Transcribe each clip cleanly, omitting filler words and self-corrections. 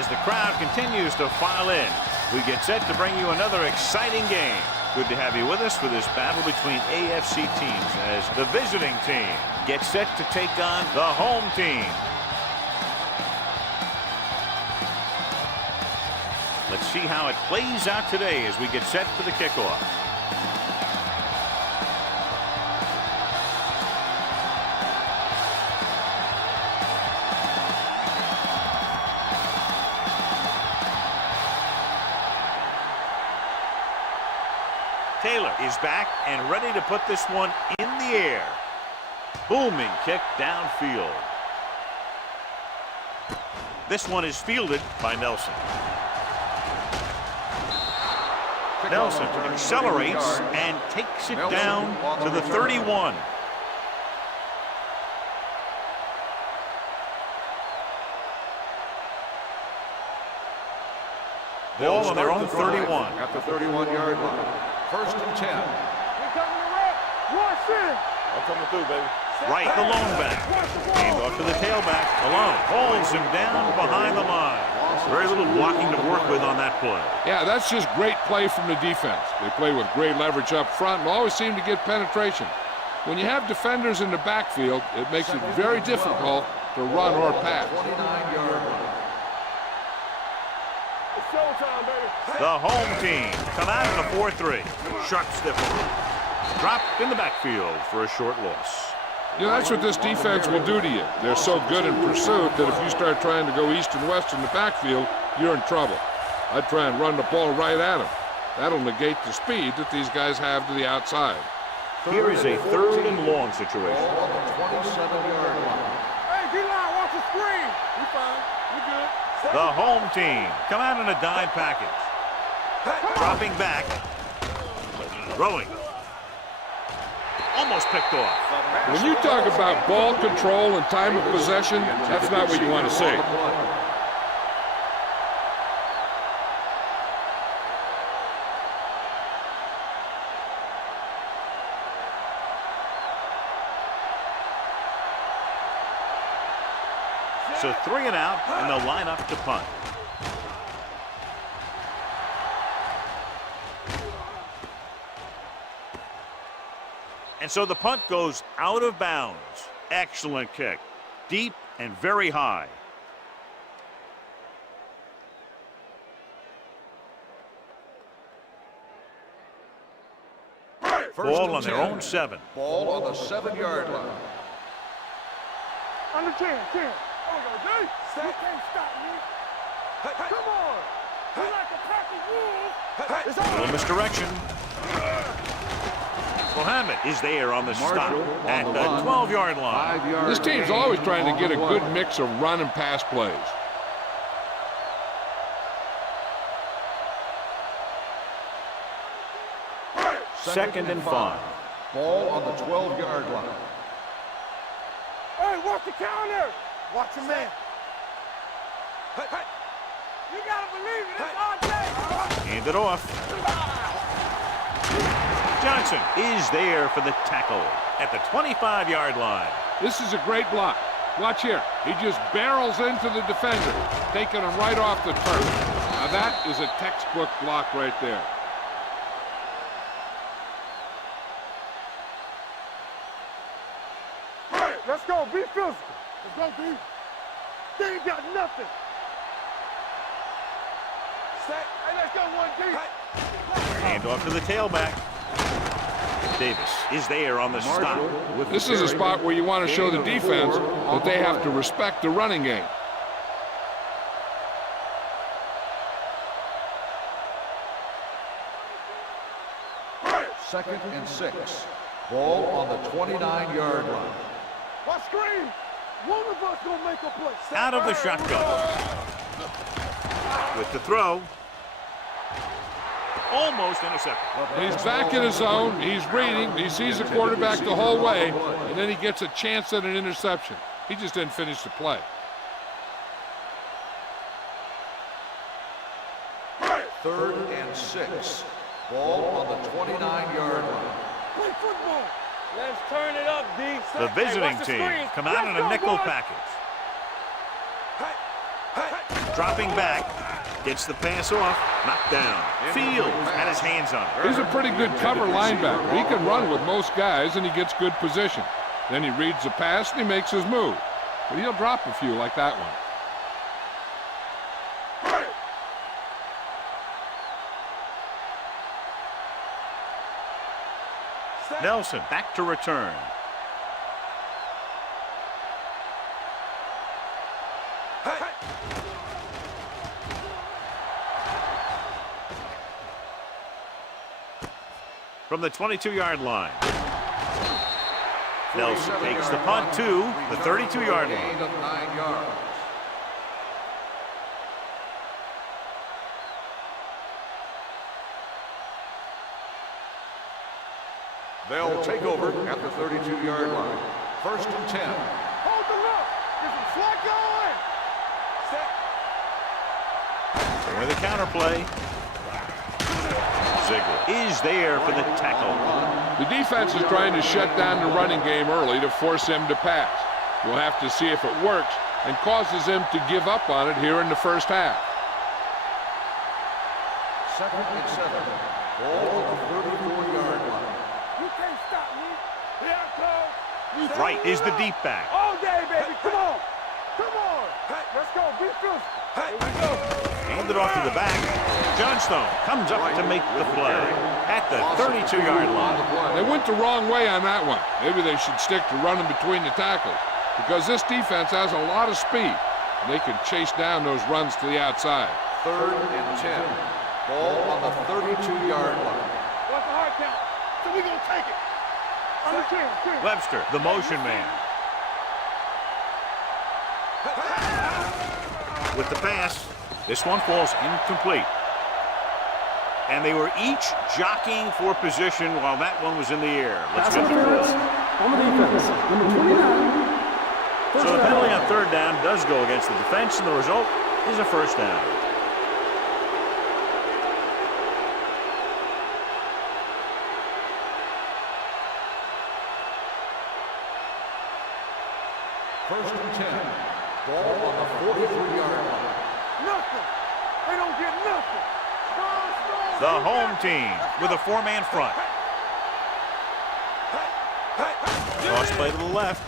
as the crowd continues to file in. We get set to bring you another exciting game. Good to have you with us for this battle between AFC teams as the visiting team gets set to take on the home team. Let's see how it plays out today as we get set for the kickoff. Taylor is back and ready to put this one in the air. Booming kick downfield. This one is fielded by Nelson. Nelson accelerates and takes it down to the 31. Ball on their own 31. At the 31-yard line. 1st and 10. I'm coming through, baby. Right, the lone back. Hand off to the tailback. Alone holds him down behind the line. Very little blocking to work with on that play. Yeah, that's just great play from the defense. They play with great leverage up front and always seem to get penetration. When you have defenders in the backfield, it makes it very difficult to run or pass. 29-yard line. The home team come out in a 4-3. Sharp stiff. Dropped in the backfield for a short loss. You know, that's what this defense will do to you. They're so good in pursuit that if you start trying to go east and west in the backfield, you're in trouble. I'd try and run the ball right at them. That'll negate the speed that these guys have to the outside. Here is a 3rd and long situation. Ball on the 27-yard line. Hey, D-line, watch the screen. We fine. We good. The home team come out in a dime package. Dropping back. Throwing. Almost picked off. When you talk about ball control and time of possession, that's not what you want to see. So 3 and out, and they'll line up to punt. And so the punt goes out of bounds. Excellent kick. Deep and very high. Ball on their own 7. Ball on the 7-yard line. Under 10. Oh, no, you can't stop me. Come on. You're like a pack of wolves. It's A little on. misdirection. Mohammed is there on the stop Marshall at on the the line. 12-yard line. 5-yard This team's gain always trying to on get a the good play. mix of run and pass plays. Second and 5. Ball on the 12-yard line. Hey, watch the counter. Watch your man. You got to believe it. It's our day. Hand it off. Johnson is there for the tackle at the 25-yard line. This is a great block. Watch here. He just barrels into the defender, taking him right off the turf. Now that is a textbook block right there. Let's go. Be physical. Let's go, B. They ain't got nothing. Set. Hey, let's go, 1D. Hand off to the tailback. Davis is there on the stop. This is a spot where you want to show the defense that they have to respect the running game. Second and 6. Ball on the 29-yard line. Watch screen. One of us gonna make a play. Set. Out of the shotgun. With the throw. Almost intercepted. He's back in his zone. He's reading. He sees the quarterback the whole way, and then he gets a chance at an interception. He just didn't finish the play. 3rd and 6. Ball on the 29-yard line. Play football. Let's turn it up, D. The visiting team come out in a nickel package. Dropping back. Gets the pass off. Knocked down. Fields had his hands on it. He's a pretty good cover linebacker. He can run with most guys, and he gets good position. Then he reads the pass, and he makes his move. But he'll drop a few like that one. Nelson back to return. From the 22-yard line. Nelson takes the punt to the 32-yard line. Gain of 9 yards. They'll take over at the 32-yard line. 1st and 10. Hold the look. There's a flag going. Set. With a counterplay. Ziegler is there for the tackle. The defense is trying to shut down the running game early to force him to pass. We'll have to see if it works and causes him to give up on it here in the first half. 2nd and 7. Ball on the 34-yard line. You can't stop me. Here I come. Right is the deep back. All day, baby. Come on. Come on. Let's go. Be physical. Here we go. Handed off to the back. Johnstone comes up to make the play at the 32-yard line. They went the wrong way on that one. Maybe they should stick to running between the tackles because this defense has a lot of speed. And they can chase down those runs to the outside. 3rd and 10. Ball on the 32-yard line. What's the hard count? So we gonna take it. On the clear. Webster, the motion man. With the pass, this one falls incomplete. And they were each jockeying for position while that one was in the air. Let's go. On the defense, number 29. So the penalty on 3rd down does go against the defense, and the result is a 1st down. First and 10. Ball on the 43-yard line. Nothing. They don't get nothing. The home team with a 4-man front. Cross play to the left.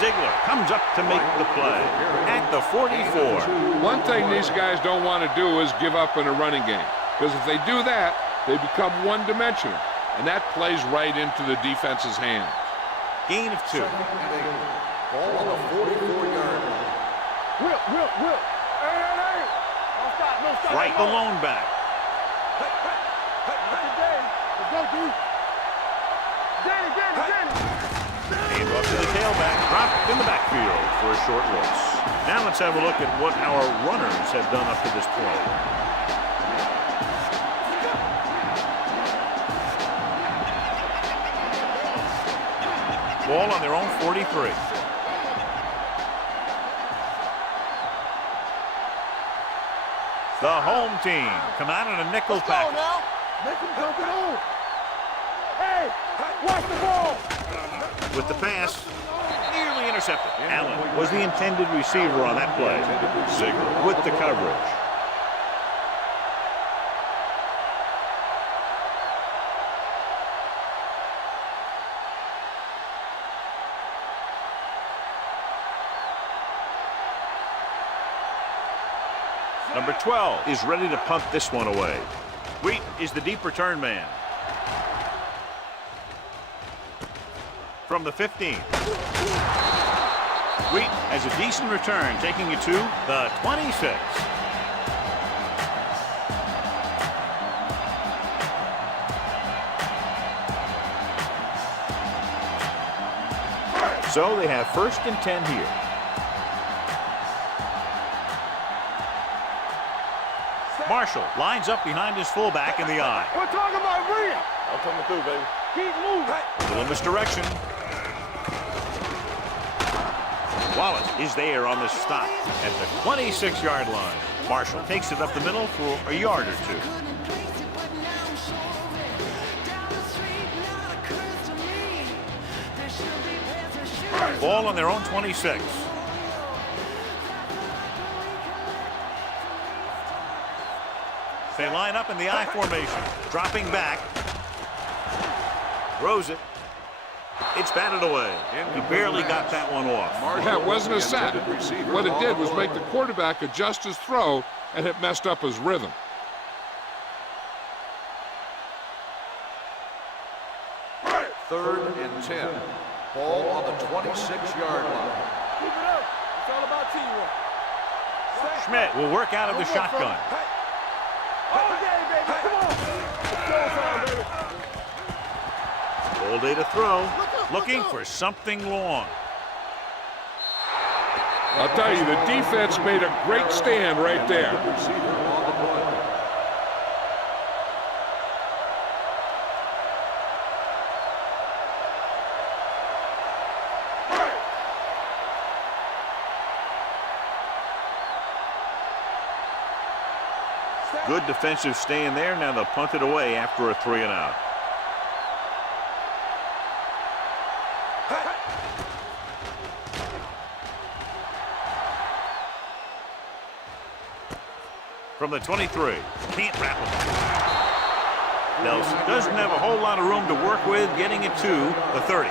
Ziegler comes up to make the play at the 44. One thing these guys don't want to do is give up in a running game. Because if they do that, they become one-dimensional. And that plays right into the defense's hands. Gain of 2. 2nd and 8. Ball on the 44-yard line. Whip. Hey. Don't stop. No stop. Right, the lone back. Not today. Let's go, dude. Danny. Hand off to the tailback. Dropped in the backfield for a short loss. Now let's have a look at what our runners have done up to this point. Ball on their own 43. The home team come out in a nickel package. now. Make him dump it on. Hey, watch the ball. With the pass, nearly intercepted. Allen was the intended receiver on that play. Ziegler with the coverage. Number 12 is ready to punt this one away. Wheat is the deep return man. From the 15. Wheat has a decent return, taking it to the 26. So they have 1st and 10 here. Marshall lines up behind his fullback in the eye. We're talking about real. I'm coming through, baby. Keep moving. Little misdirection. Wallace is there on the stop at the 26-yard line. Marshall takes it up the middle for a yard or 2. Ball on their own 26. They line up in the I formation. Dropping back. Throws it. It's batted away. He barely got that one off. Yeah, it wasn't a sack. What it did was make the quarterback adjust his throw, and it messed up his rhythm. Third and 10. Ball on the 26-yard line. Keep it up. It's all about teamwork. Schmidt will work out of the shotgun. All day, baby. Come on. Showtime, baby. All day to throw. Looking for something long. I'll tell you, the defense made a great stand right there. Receiver on the play. Good defensive stand there. Now they'll punt it away after a 3 and out. From the 23, can't wrap him. Nelson doesn't have a whole lot of room to work with, getting it to the 30.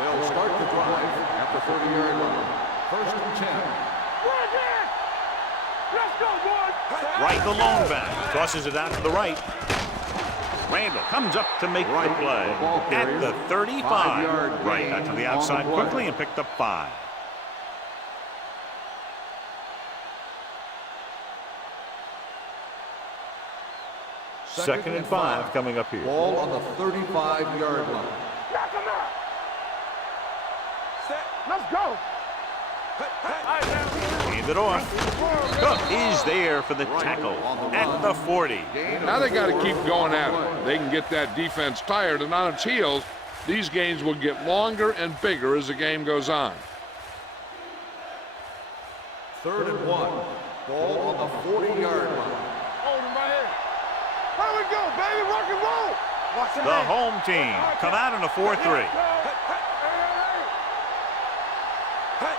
They'll start the drive at the 30-yard line. First and 10. Let's go, boys. Right, the lone back. Tosses it out to the right. Randall comes up to make the play at the 35. Right, out to the outside quickly and picked up 5. Second and 5 coming up here. Ball on the 35-yard line. Knock him out. Set. Let's go. Hand it off. Cook is there for the tackle at the 40. Now they got to keep going at it. They can get that defense tired and on its heels. These games will get longer and bigger as the game goes on. Third and 1. Ball on the 40-yard line. Hold him right here. Here we go, baby. Rock and roll. Watch The home team come out in a 4-3.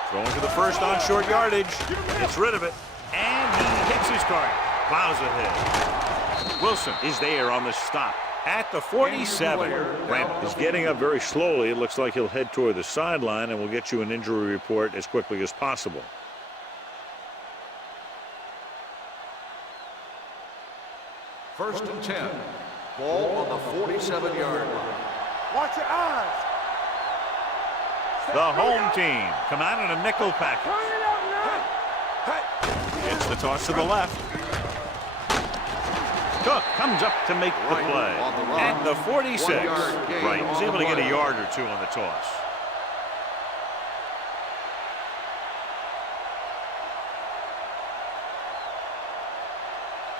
Throwing to the first on short yardage. Gets rid of it. And he hits his target. Plows ahead. Wilson is there on the stop at the 47. Randall is getting up very slowly. It looks like he'll head toward the sideline, and we'll get you an injury report as quickly as possible. First and 10. Ball on the 47-yard line. Watch your eyes. The home team come out in a nickel package. Turn it up now. It's the toss to the left. Cook comes up to make the play at the 46. Right, he's able to get a yard or two on the toss.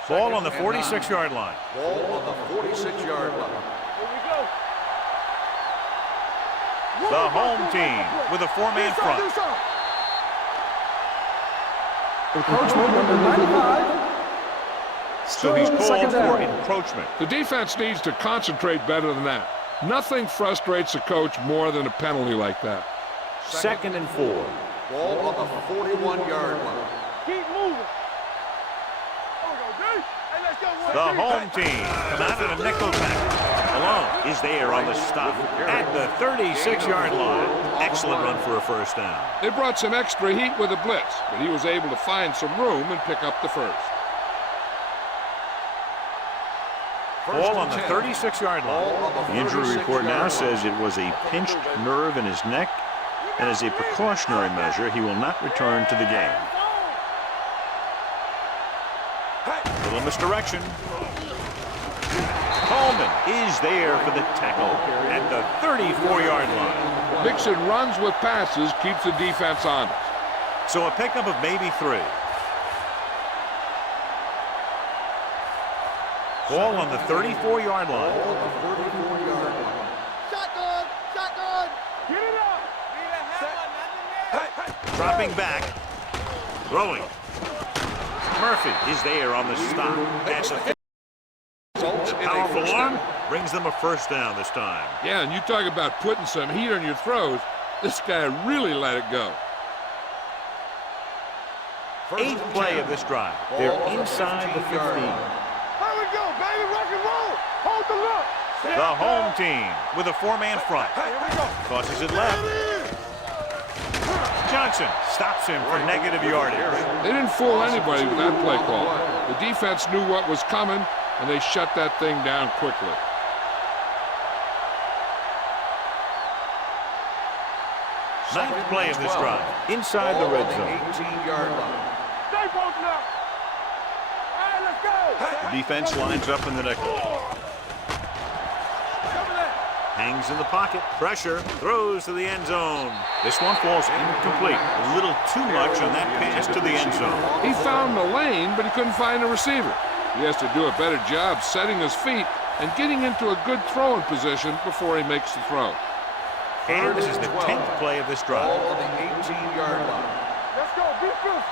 Ball on the 46-yard line. Ball on the 46-yard line. Here we go. The home team with a 4-man front. Encroachment number 95. So he's called Second for down. encroachment. The defense needs to concentrate better than that. Nothing frustrates a coach more than a penalty like that. Second and 4. Ball on the 41-yard line. Keep moving. The home team come out in a nickel package. Malone is there on the stop at the 36-yard line. Excellent run for a first down. They brought some extra heat with a blitz, but he was able to find some room and pick up the first. Ball on the 36-yard line. The injury report now says it was a pinched nerve in his neck, and as a precautionary measure, he will not return to the game. Little misdirection. Coleman is there for the tackle at the 34-yard line. Mixing runs with passes keeps the defense honest. So a pickup of maybe 3. Ball on the 34-yard line. Ball on the 34-yard line. Shotgun. Shotgun. Get it up. Dropping back. Throwing. Murphy is there on the stop. That's a powerful arm. Brings them a first down this time. Yeah, and you talk about putting some heat on your throws. This guy really let it go. Eighth play of this drive. They're inside the 15. Here we go, baby. Rock and roll. Hold the look. The home team with a four-man front. Hey, here we go. Tosses it left. Johnson stops him for negative yardage. They didn't fool anybody with that play call. The defense knew what was coming, and they shut that thing down quickly. Ninth play of this drive. Inside the red zone. 18-yard line. Stay posted up. All right, let's go. The defense lines up in the nickel. Cover that. Hangs in the pocket. Pressure. Throws to the end zone. This one falls incomplete. A little too much on that pass to the end zone. He found the lane, but he couldn't find a receiver. He has to do a better job setting his feet and getting into a good throwing position before he makes the throw. And this is the 10th play of this drive. Ball on the 18-yard line. Let's go. Defense.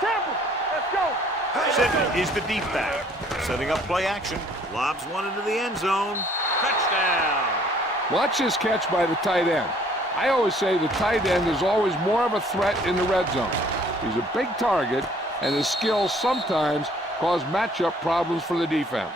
Tampa. Let's go. Sidney is the deep back. Setting up play action. Lobs one into the end zone. Touchdown. Watch this catch by the tight end. I always say the tight end is always more of a threat in the red zone. He's a big target, and his skills sometimes cause matchup problems for the defense.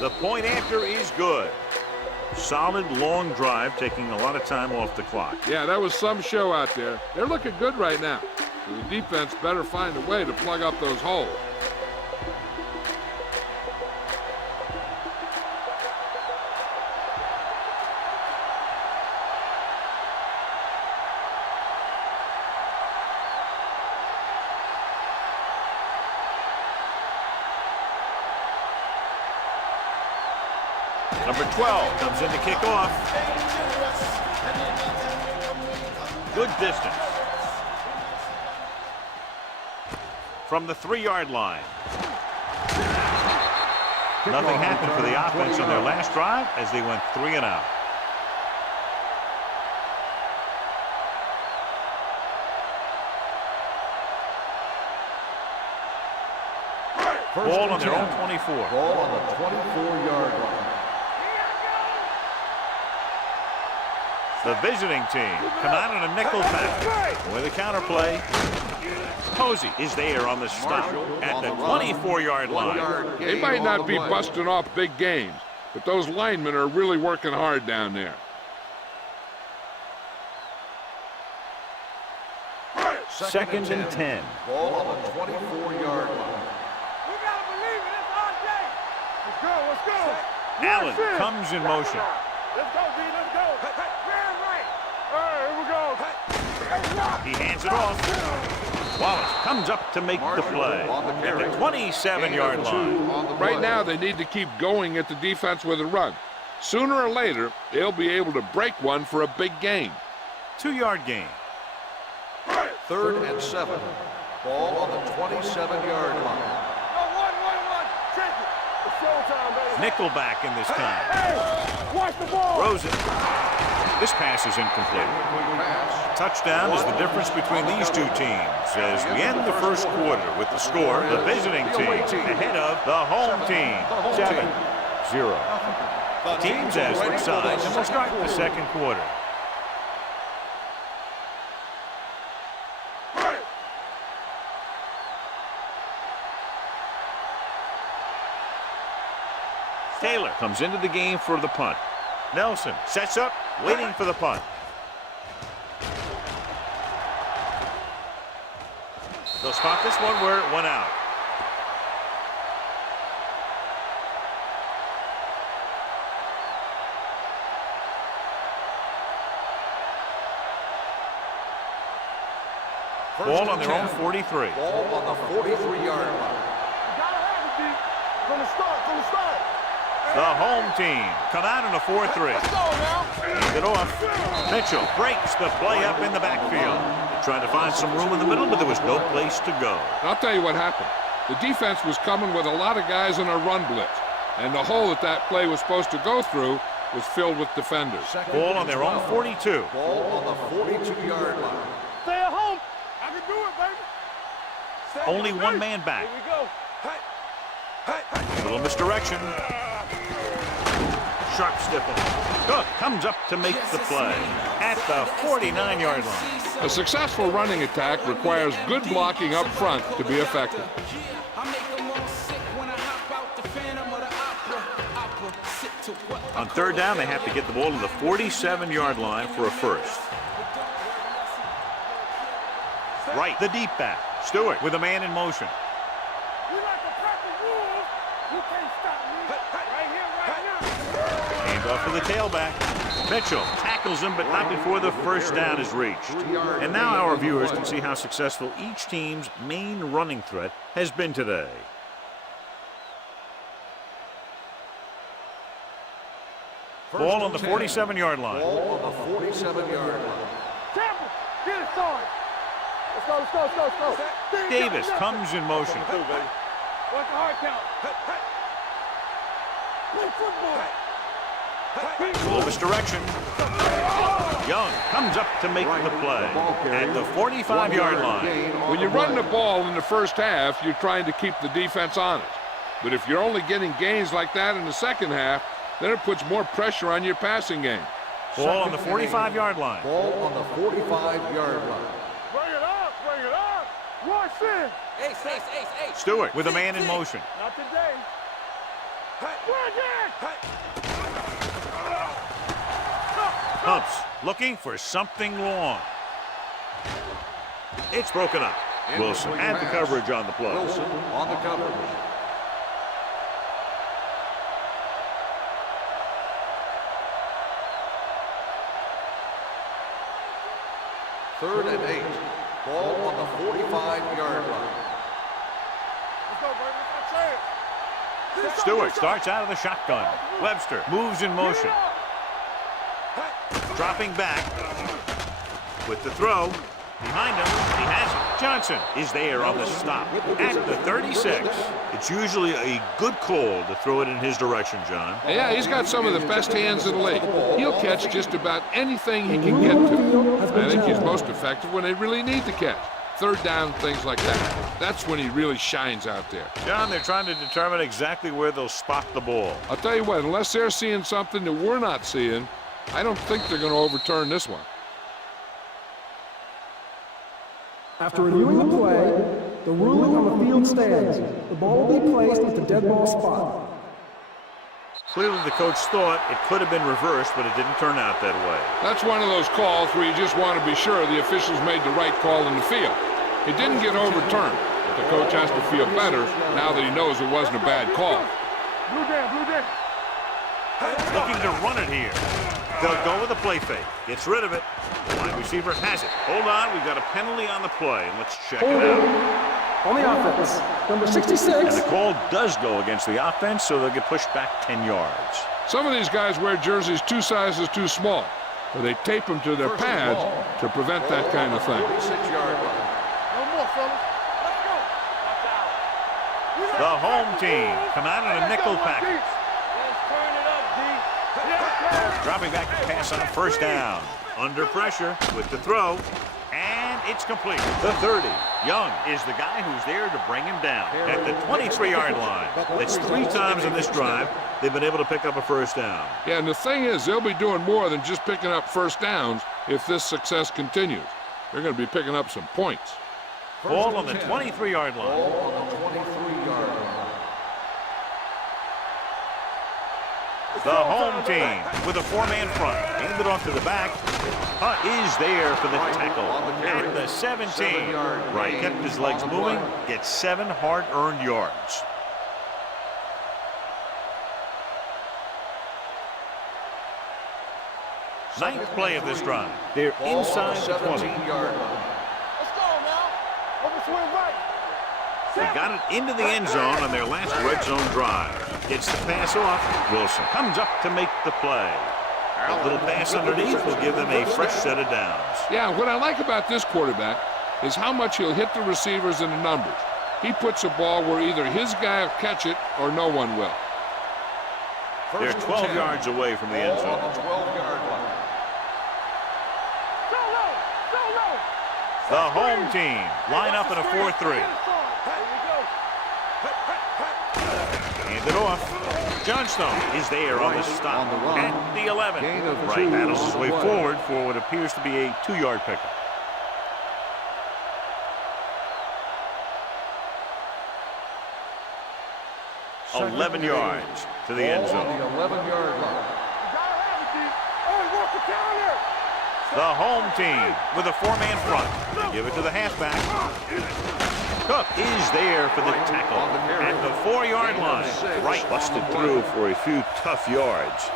The point after is good. Solid long drive, taking a lot of time off the clock. Yeah, that was some show out there. They're looking good right now. So the defense better find a way to plug up those holes. Number 12 comes in to kick off. Good distance. From the 3-yard line. Nothing happened for the offense on their last drive as they went 3 and out. Ball on their own 24. Ball on the 24-yard line. The visiting team come out on a nickel back. With a counter play. Posey is there on the stop at the 24-yard line. They might not be busting off big games, but those linemen are really working hard down there. Second and 10. Ball on the 24-yard line. We gotta believe it. It's our day. Let's go. Let's go. Allen Yes, comes in motion. Let's go, D. Let's go. Man right. All right, here we go. He hands it off. Wallace comes up to make the play at the 27-yard line. Right now, they need to keep going at the defense with a run. Sooner or later, they'll be able to break one for a big gain. 2-yard gain. 3rd and 7. Ball on the 27-yard line. One. Check it. It's showtime, baby. Nickelback in this time. Hey, watch the ball. Rosen. This pass is incomplete. Touchdown is the difference between these two teams as we end the first quarter with the score, the visiting team ahead of the home team, 7-0. Teams as switch sides, and we'll start the second quarter. Taylor comes into the game for the punt. Nelson sets up, waiting for the punt. They'll spot this one where it went out. Ball on their own 43. Ball on the 43-yard line. Gotta have it, D. From the start. The home team come out in a 4-3. Let's go now. it off. Mitchell breaks the play up in the backfield. They tried to find some room in the middle, but there was no place to go. I'll tell you what happened. The defense was coming with a lot of guys in a run blitz, and the hole that play was supposed to go through was filled with defenders. Ball on their own 42. Ball on the 42-yard line. Stay at home. I can do it, baby. Only one man back. Here we go. Little misdirection. Sharp stiffle. Cook comes up to make the play at the 49-yard line. A successful running attack requires good blocking up front to be effective. On third down, they have to get the ball to the 47-yard line for a first. Right, the deep back. Stewart with a man in motion. You like a pack of wolves. You can't stop me. Right here, right now. Hand off to the tailback. Mitchell tackles him, but not before the first down is reached. And now our viewers can see how successful each team's main running threat has been today. Ball on the 47-yard line. Ball on the 47-yard line. Temple, get it started. Let's go, let's go, let's go, let's go. Davis comes in motion. Watch the hard count. Play football. Little misdirection. Young comes up to make the play at the 45-yard line. When you run the ball in the first half, you're trying to keep the defense honest. But if you're only getting gains like that in the second half, then it puts more pressure on your passing game. Ball on the 45-yard line. Ball on the 45-yard line. Bring it up, bring it up. Rush in. Stewart with a man in motion. Not today. Bring it. Humps looking for something long. It's broken up. Wilson had the coverage on the play. Wilson on the coverage. Third and 8. Ball on the 45-yard line. Let's go, baby. Let's go. Stewart starts out of the shotgun. Webster moves in motion. Dropping back with the throw. Behind him, he has it. Johnson is there on the stop at the 36. It's usually a good call to throw it in his direction, John. Yeah, he's got some of the best hands in the league. He'll catch just about anything he can get to. I think he's most effective when they really need to catch. Third down, things like that. That's when he really shines out there. John, they're trying to determine exactly where they'll spot the ball. I'll tell you what, unless they're seeing something that we're not seeing, I don't think they're going to overturn this one. After reviewing the play, the ruling on the field stands. The ball will be placed at the dead ball spot. Clearly the coach thought it could have been reversed, but it didn't turn out that way. That's one of those calls where you just want to be sure the officials made the right call in the field. It didn't get overturned, but the coach has to feel better now that he knows it wasn't a bad call. Blue down, blue down. Looking to run it here. They'll go with a play fake. Gets rid of it. Wide receiver has it. Hold on, we've got a penalty on the play, and let's check it out. On the offense, number 66. And the call does go against the offense, so they'll get pushed back 10 yards. Some of these guys wear jerseys 2 sizes too small, or they tape them to their pads to prevent that kind of thing. 46-yard line. No more, fellas. Let's go. Watch out. The home team come out in a nickel package. Let's turn it up, D. Dropping back to pass on first down. Under pressure with the throw. And it's complete. The 30. Young is the guy who's there to bring him down at the 23-yard line. That's 3 times in this drive they've been able to pick up a first down. Yeah, and the thing is, they'll be doing more than just picking up first downs if this success continues. They're going to be picking up some points. Ball on the 23-yard line. Ball on the 23-yard line. The home team with a 4-man front. Handed off to the back. Hunt is there for the tackle at the 17. Right, kept his legs moving. Gets 7 hard-earned yards. Ninth play of this drive. They're inside the 20. 17-yard line. Let's go now. Open swing right. They got it into the end zone on their last red zone drive. Gets the pass off. Wilson comes up to make the play. A little pass underneath will give them a fresh set of downs. Yeah, what I like about this quarterback is how much he'll hit the receivers in the numbers. He puts a ball where either his guy will catch it or no one will. They're 12 yards away from the end zone. On the 12-yard line. The home team line up in a 4-3. Hand it off. Johnstone is there on the stop at the 11. Right, battles his way forward for what appears to be a 2-yard pickup. Second 11 yards to the end zone. On the 11-yard line. The home team with a 4-man front. They give it to the halfback. Cook is there for the tackle at the 4-yard line. Right, busted through for a few tough yards.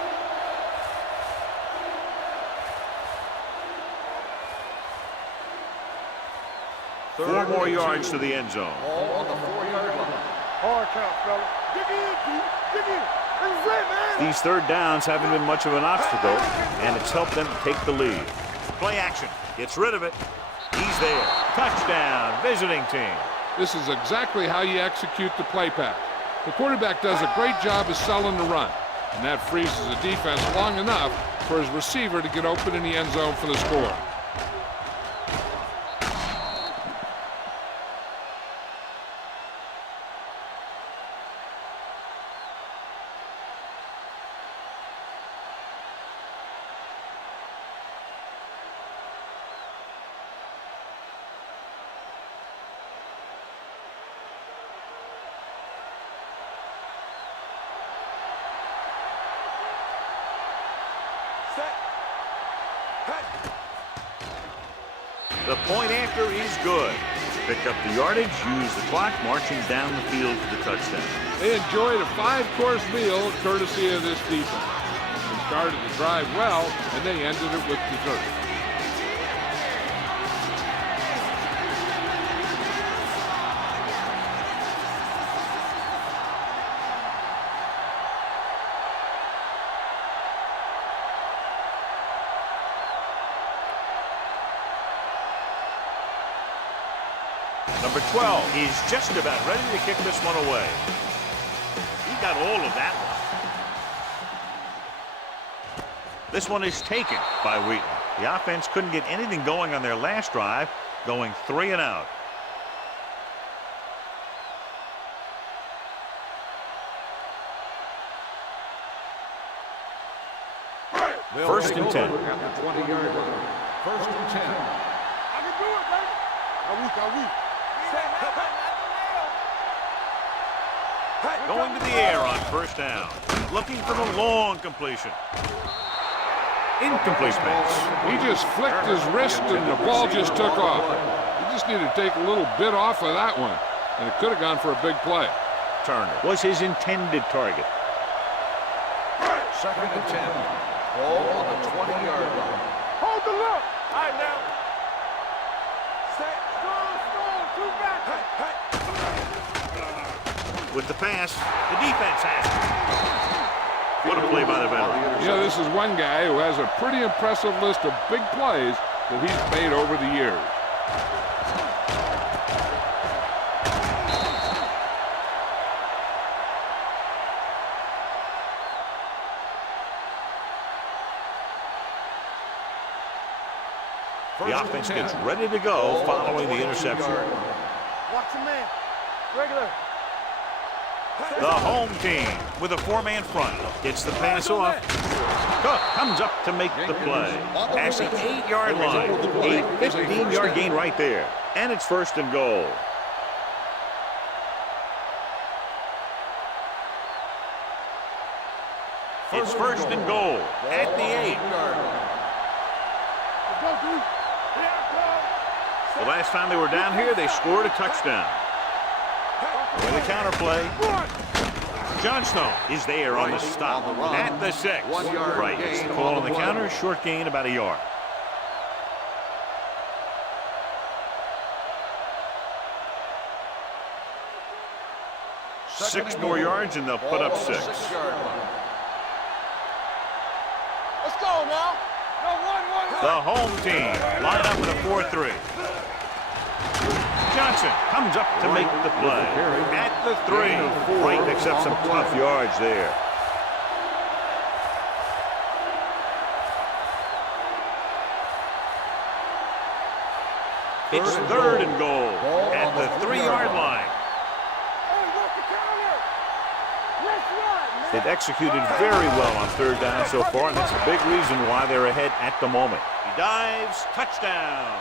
Four more yards to the end zone. All on the 4-yard line. Hard count, fella. Dig in, D. Dig in. This is it, man. These third downs haven't been much of an obstacle, and it's helped them take the lead. Play action. Gets rid of it. He's there. Touchdown, visiting team. This is exactly how you execute the play pass. The quarterback does a great job of selling the run, and that freezes the defense long enough for his receiver to get open in the end zone for the score. The point after is good. Pick up the yardage, use the clock, marching down the field for the touchdown. They enjoyed a 5-course meal courtesy of this defense. They started the drive well, and they ended it with dessert. Number 12 is just about ready to kick this one away. He got all of that one. This one is taken by Wheaton. The offense couldn't get anything going on their last drive, going 3 and out. First and 10. At the 20-yard line. First and 10. I can do it, baby. Are we? Going to the air on first down. Looking for the long completion. Incomplete pass. He just flicked his wrist and the ball just took off. He just needed to take a little bit off of that one, and it could have gone for a big play. Turner was his intended target. Second and 10. Ball on the 20-yard line. Hold the look. All right, now. Set. Strong. Two back. Hey. With the pass, the defense has it. What a play by the veteran. You know, this is one guy who has a pretty impressive list of big plays that he's made over the years. The offense gets ready to go following the interception. Watch your man. Regular. The home team with a 4-man front gets the pass off. Cook comes up to make the play. Past the 8-yard line. A 15-yard gain right there. And it's first and goal. It's first and goal at the 8. The last time they were down here, they scored a touchdown. With a counter play. Johnstone is there on the stop at the 6. Right, it's the call on the counter, short gain about a yard. Six more yards and they'll put up 6. Let's go now. No, one. The home team line up in a 4-3. Johnson comes up to make the play. At the 3. Wright picks up some tough yards there. It's 3rd and goal at the 3-yard line. They've executed very well on 3rd down so far, and that's a big reason why they're ahead at the moment. He dives, touchdown.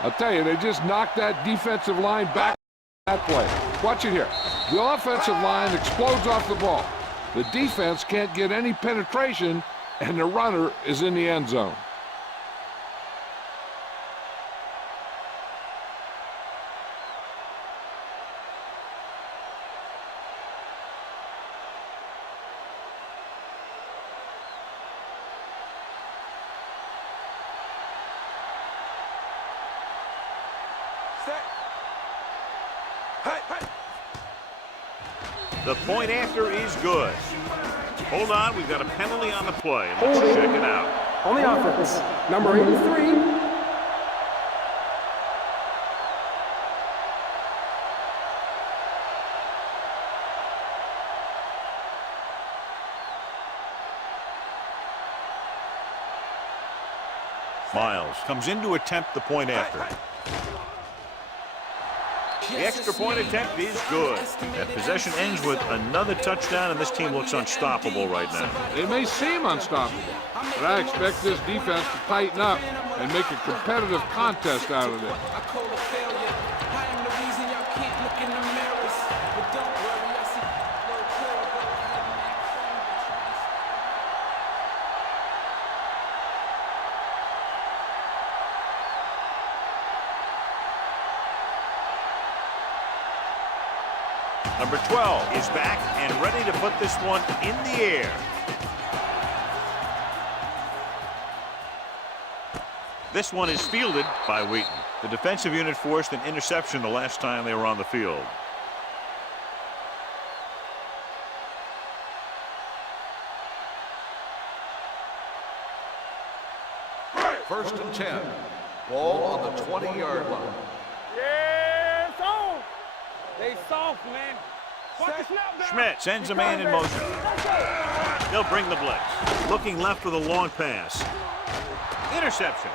I'll tell you, they just knocked that defensive line back that play. Watch it here. The offensive line explodes off the ball. The defense can't get any penetration, and the runner is in the end zone. The point after is good. Hold on, we've got a penalty on the play. Let's check it out. On the offense, number 83. Miles comes in to attempt the point after. The extra point attempt is good. That possession ends with another touchdown, and this team looks unstoppable right now. They may seem unstoppable, but I expect this defense to tighten up and make a competitive contest out of it. Number 12 is back and ready to put this one in the air. This one is fielded by Wheaton. The defensive unit forced an interception the last time they were on the field. First and 10. Ball on the 20-yard line. Yeah, it's on. They soft, man. Schmidt sends a man in motion. They'll bring the blitz. Looking left with a long pass. Interception.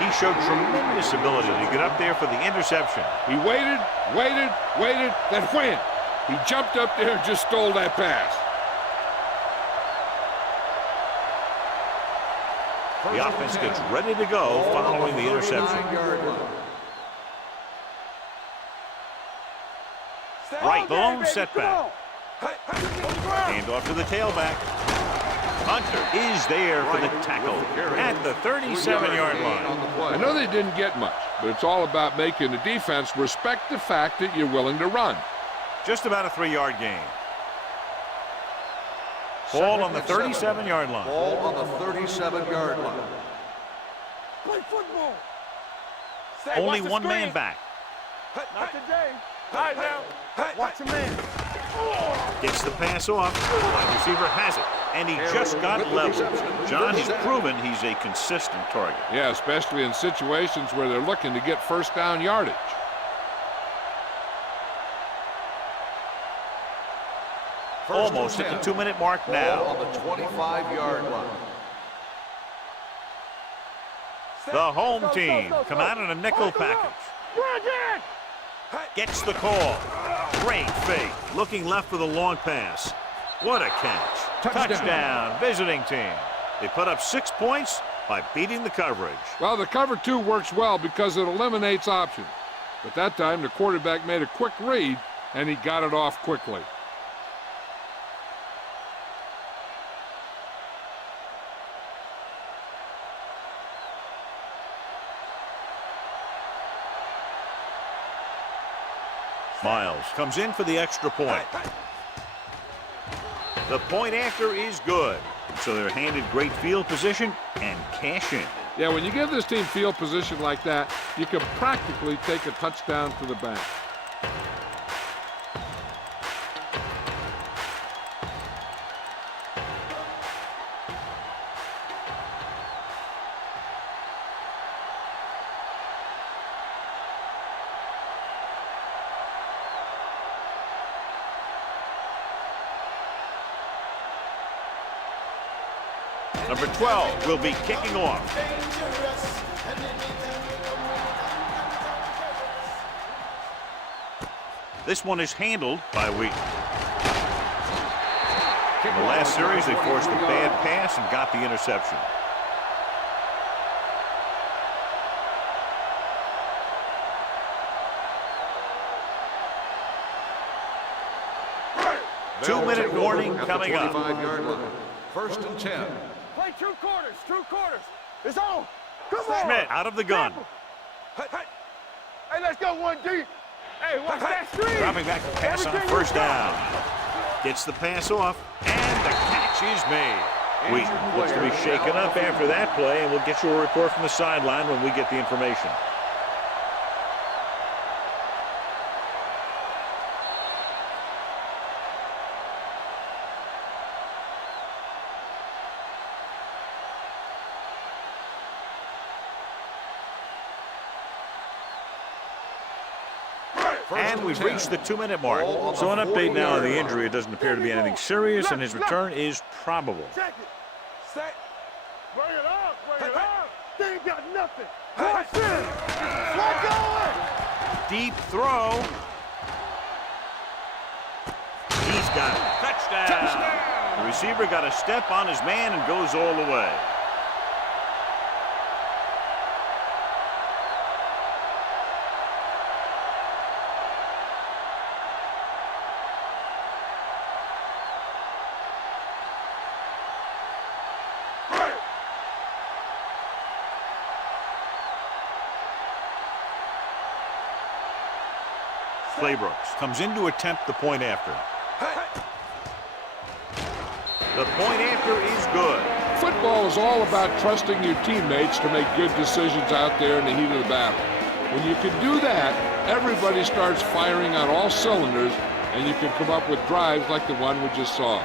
He showed tremendous ability to get up there for the interception. He waited, then wham! He jumped up there and just stole that pass. The offense gets ready to go following the interception. Right, the lone setback. Hand off to the tailback. Hunter is there for the tackle at the 37-yard line. I know they didn't get much, but it's all about making the defense respect the fact that you're willing to run. Just about a 3-yard gain. Ball on the 37-yard line. Ball on the 37-yard line. Play football. Only one man back. Not today. All right, now. Watch your man. Gets the pass off. Wide receiver has it. And he just got leveled. John, he's proven he's a consistent target. Yeah, especially in situations where they're looking to get first down yardage. Almost at the 2-minute mark now. On the 25-yard line. The home team come out in a nickel package. Gets the call. Great fake. Looking left with a long pass. What a catch. Touchdown, visiting team. They put up 6 points by beating the coverage. Well, the cover 2 works well because it eliminates options. But that time, the quarterback made a quick read, and he got it off quickly. Miles comes in for the extra point. The point after is good. So they're handed great field position and cash in. Yeah, when you give this team field position like that, you can practically take a touchdown to the bank. Number 12 will be kicking off. This one is handled by Wheaton. In the last series, they forced a bad pass and got the interception. Two-minute warning coming up. 25-yard line. First and 10. Play 2 quarters, 2 quarters. It's on. Come on. Schmidt out of the gun. Hey, hey. Hey, let's go 1D. Hey, watch that screen. Dropping back to pass on first down. Gets the pass off, and the catch is made. Wheaton looks to be shaken up after that play, and we'll get you a report from the sideline when we get the information. And we've reached the 2-minute mark. So an update now on the injury. It doesn't appear to be anything serious, and his return is probable. Check it. Set. Bring it up. Bring it up. They ain't got nothing. Watch this. Let go. Deep throw. He's got it. Touchdown. The receiver got a step on his man and goes all the way. Brooks comes in to attempt the point after. The point after is good. Football is all about trusting your teammates to make good decisions out there in the heat of the battle. When you can do that, everybody starts firing on all cylinders, and you can come up with drives like the one we just saw.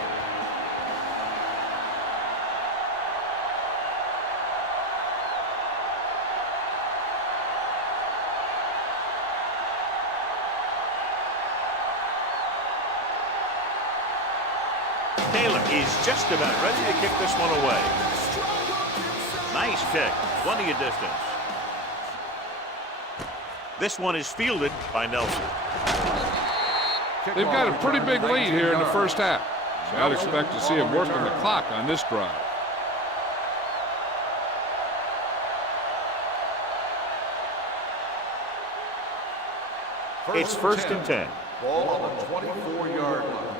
Is just about ready to kick this one away. Nice kick, plenty of distance. This one is fielded by Nelson. They've got a pretty big lead here in the first half, so I'd expect to see him working the clock on this drive. It's first and 10. Ball on the 24-yard line.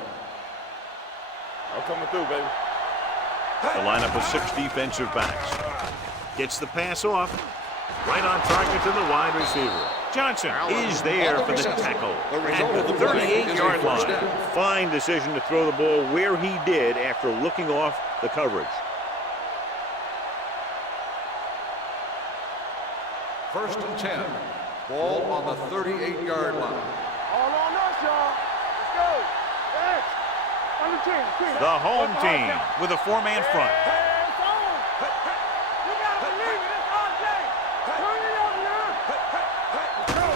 I'm coming through, baby. The lineup of 6 defensive backs. Gets the pass off. Right on target to the wide receiver. Johnson is there for the tackle at the 38-yard line. Fine decision to throw the ball where he did after looking off the coverage. First and 10. Ball on the 38-yard line. All on us, y'all. Let's go. Yes. On the team. The home team with a 4-man front. Hands on. You gotta believe it. It's our day. Turn it up now.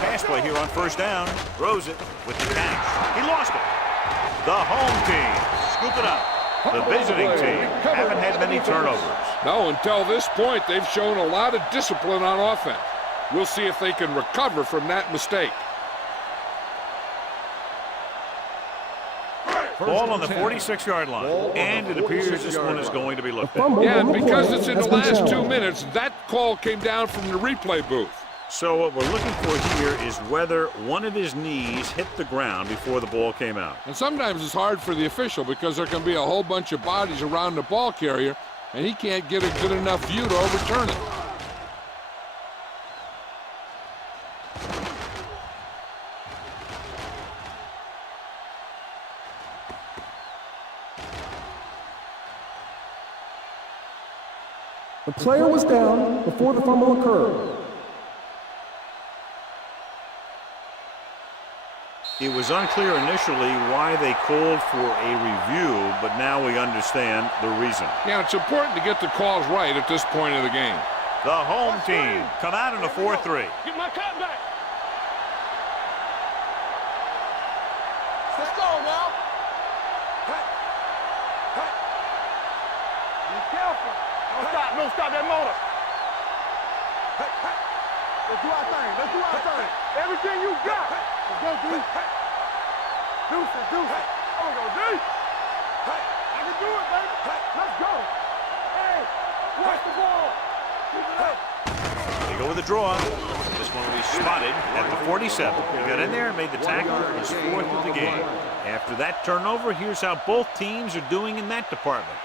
Pass play here on first down. Throws it with the catch. He lost it. The home team scoop it up. The visiting team haven't had many turnovers. No, until this point, they've shown a lot of discipline on offense. We'll see if they can recover from that mistake. Ball on the 46-yard line, and it appears this one is going to be looked at. Yeah, and because it's in the last 2 minutes, that call came down from the replay booth. So what we're looking for here is whether one of his knees hit the ground before the ball came out. And sometimes it's hard for the official because there can be a whole bunch of bodies around the ball carrier, and he can't get a good enough view to overturn it. The player was down before the fumble occurred. It was unclear initially why they called for a review, but now we understand the reason. Yeah, it's important to get the calls right at this point of the game. The home team come out in a 4-3. Get my cut back. Let's go now. Be careful. Don't stop that motor. Let's do our thing. Let's do our thing. Everything you got. Let's go, D. Deuce it. Oh, go, D. I can do it, baby. Let's go. Hey, watch the ball. Keep it up. They go with a draw. This one will be spotted at the 47. He got in there and made the tackle. His fourth of the game. After that turnover, here's how both teams are doing in that department.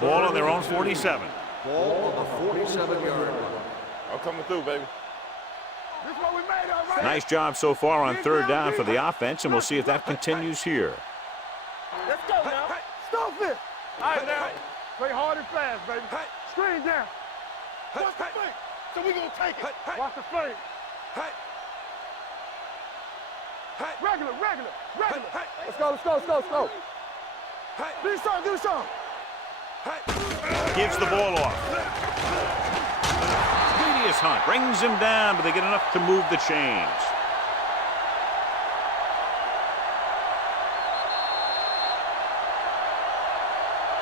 Ball on their own 47. Ball on the 47-yard line. I'm coming through, baby. This is what we made up, right? Nice job so far on third down for the offense, and we'll see if that continues here. Let's go now. Stop it. All right, now. Play hard and fast, baby. Screen down. Watch the fake. So we gonna take it. Watch the fake. Regular. Let's go. Do something. Gives the ball off. Previous hunt brings him down, but they get enough to move the chains.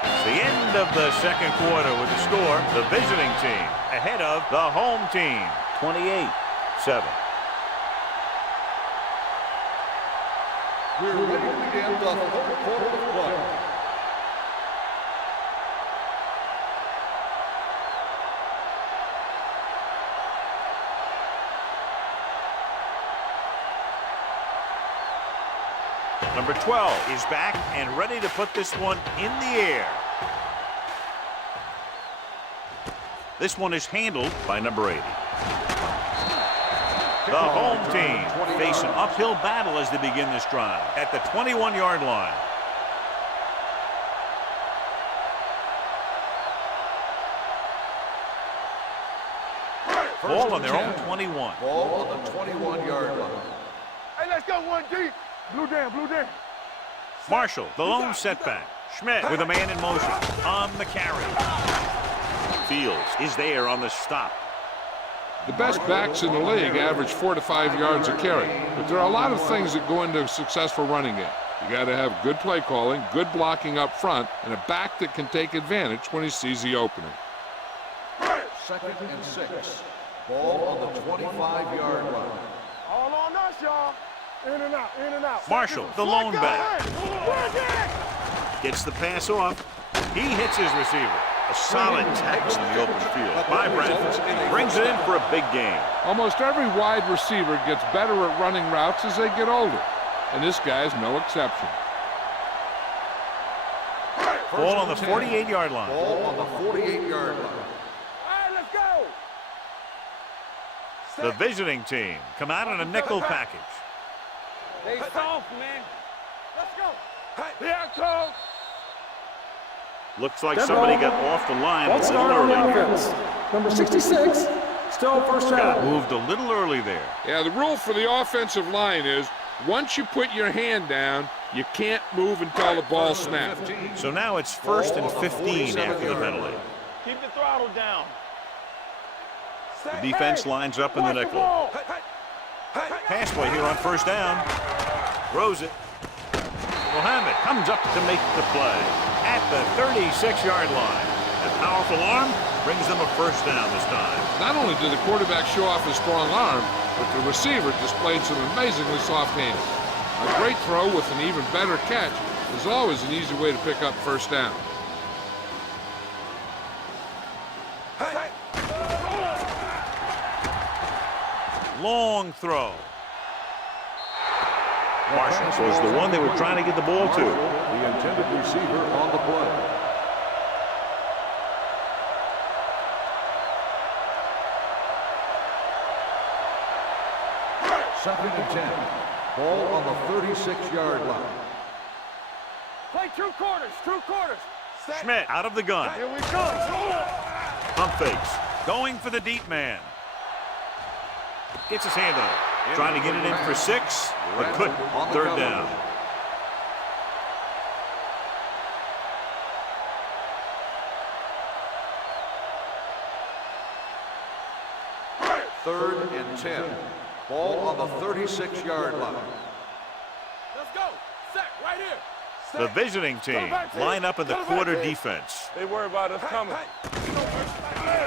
It's the end of the second quarter with the score, the visiting team ahead of the home team, 28-7. We're ready to begin the third quarter of play. Number 12 is back and ready to put this one in the air. This one is handled by number 80. The home team face an uphill battle as they begin this drive at the 21-yard line. Ball on their own 21. Ball on the 21-yard line. Hey, let's go one deep. Blue down. Marshall, the lone setback. Schmidt with a man in motion on the carry. Fields is there on the stop. The best backs in the league average 4 to 5 yards a carry, but there are a lot of things that go into a successful running game. You got to have good play calling, good blocking up front, and a back that can take advantage when he sees the opening. 2nd and 6. Ball on the 25-yard line. All on us, y'all. In and out. Marshall, the lone back. Gets the pass off. He hits his receiver. A solid tackle in the open field by Bradford. He brings it in for a big game. Almost every wide receiver gets better at running routes as they get older, and this guy's no exception. Ball on the 48-yard line. Ball on the 48-yard line. All right, let's go. The visiting team come out in a nickel package. They soft, man. Let's go. Here I come. Looks like somebody got off the line a Let's little start on the early. offense. Number 66, still first Got down. moved a little early there. Yeah, the rule for the offensive line is once you put your hand down, you can't move until the ball snaps. So now it's 1st and 15 after the penalty. Keep the throttle down. The defense lines up in the nickel. Pass play here on 1st down. Throws it. Mohammed comes up to make the play at the 36-yard line. A powerful arm brings them a 1st down this time. Not only did the quarterback show off his strong arm, but the receiver displayed some amazingly soft hands. A great throw with an even better catch is always an easy way to pick up 1st down. Long throw. Marshall was the one they were trying to get the ball to. The intended receiver on the play. Second and 10. Ball on the 36-yard line. Play two quarters. Schmidt out of the gun. Here we go. Pump fakes. Going for the deep man. Gets his hand on it. Trying to get it in for 6, but couldn't. 3rd down. Third and 10. Ball on the 36-yard line. Let's go. Set right here. The visiting team line up in the quarter defense. They worry about us coming.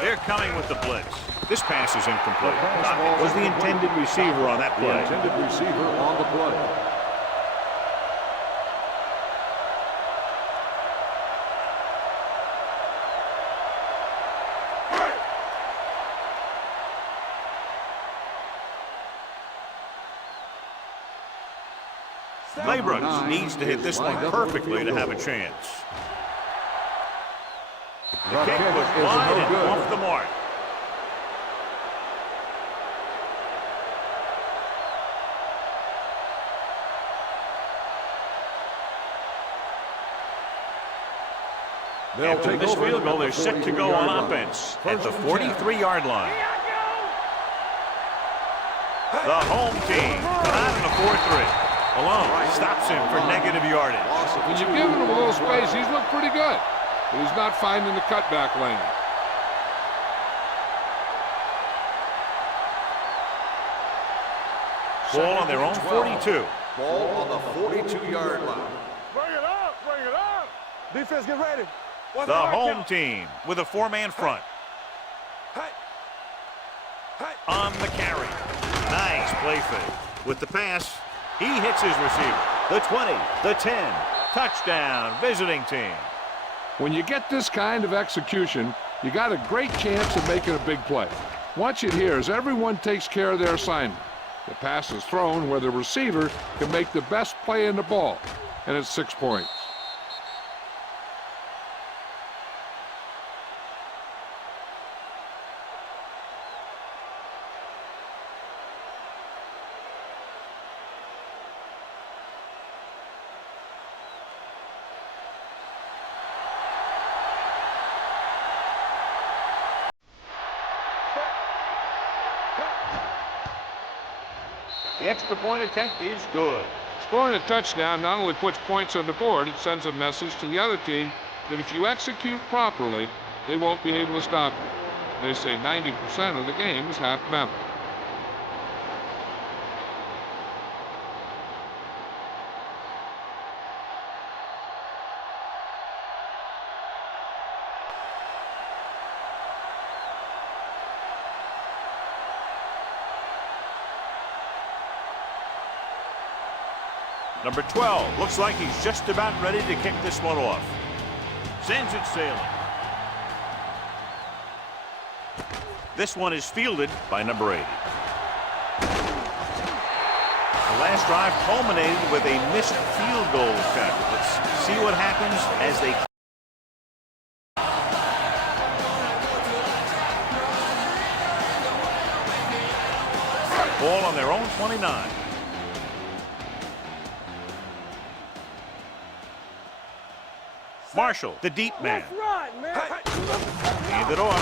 They're coming with the blitz. This pass is incomplete. Was the intended receiver on that play. The intended receiver on the play. Labrooks needs to hit this one perfectly to have a chance. The kick was wide and off the mark. After this field goal, they're set to go on offense at the 43-yard line. The home team come out in a 4-3. Alone stops him for negative yardage. When you give him a little space, he's looked pretty good. But he's not finding the cutback lane. Ball on their own 42. Ball on the 42-yard line. Bring it up, bring it up. Defense, get ready. The home team with a 4-man front. On the carry. Nice play fake. With the pass, he hits his receiver. The 20, the 10. Touchdown, visiting team. When you get this kind of execution, you got a great chance of making a big play. Watch it here as everyone takes care of their assignment. The pass is thrown where the receiver can make the best play in the ball, and it's 6 points. The extra point attempt is good. Scoring a touchdown not only puts points on the board, it sends a message to the other team that if you execute properly, they won't be able to stop you. They say 90% of the game is half mental. Number 12 looks like he's just about ready to kick this one off. Sends it sailing. This one is fielded by number 80. The last drive culminated with a missed field goal attempt. Let's see what happens as they... Ball on their own 29. Marshall, the deep man. Hand it off.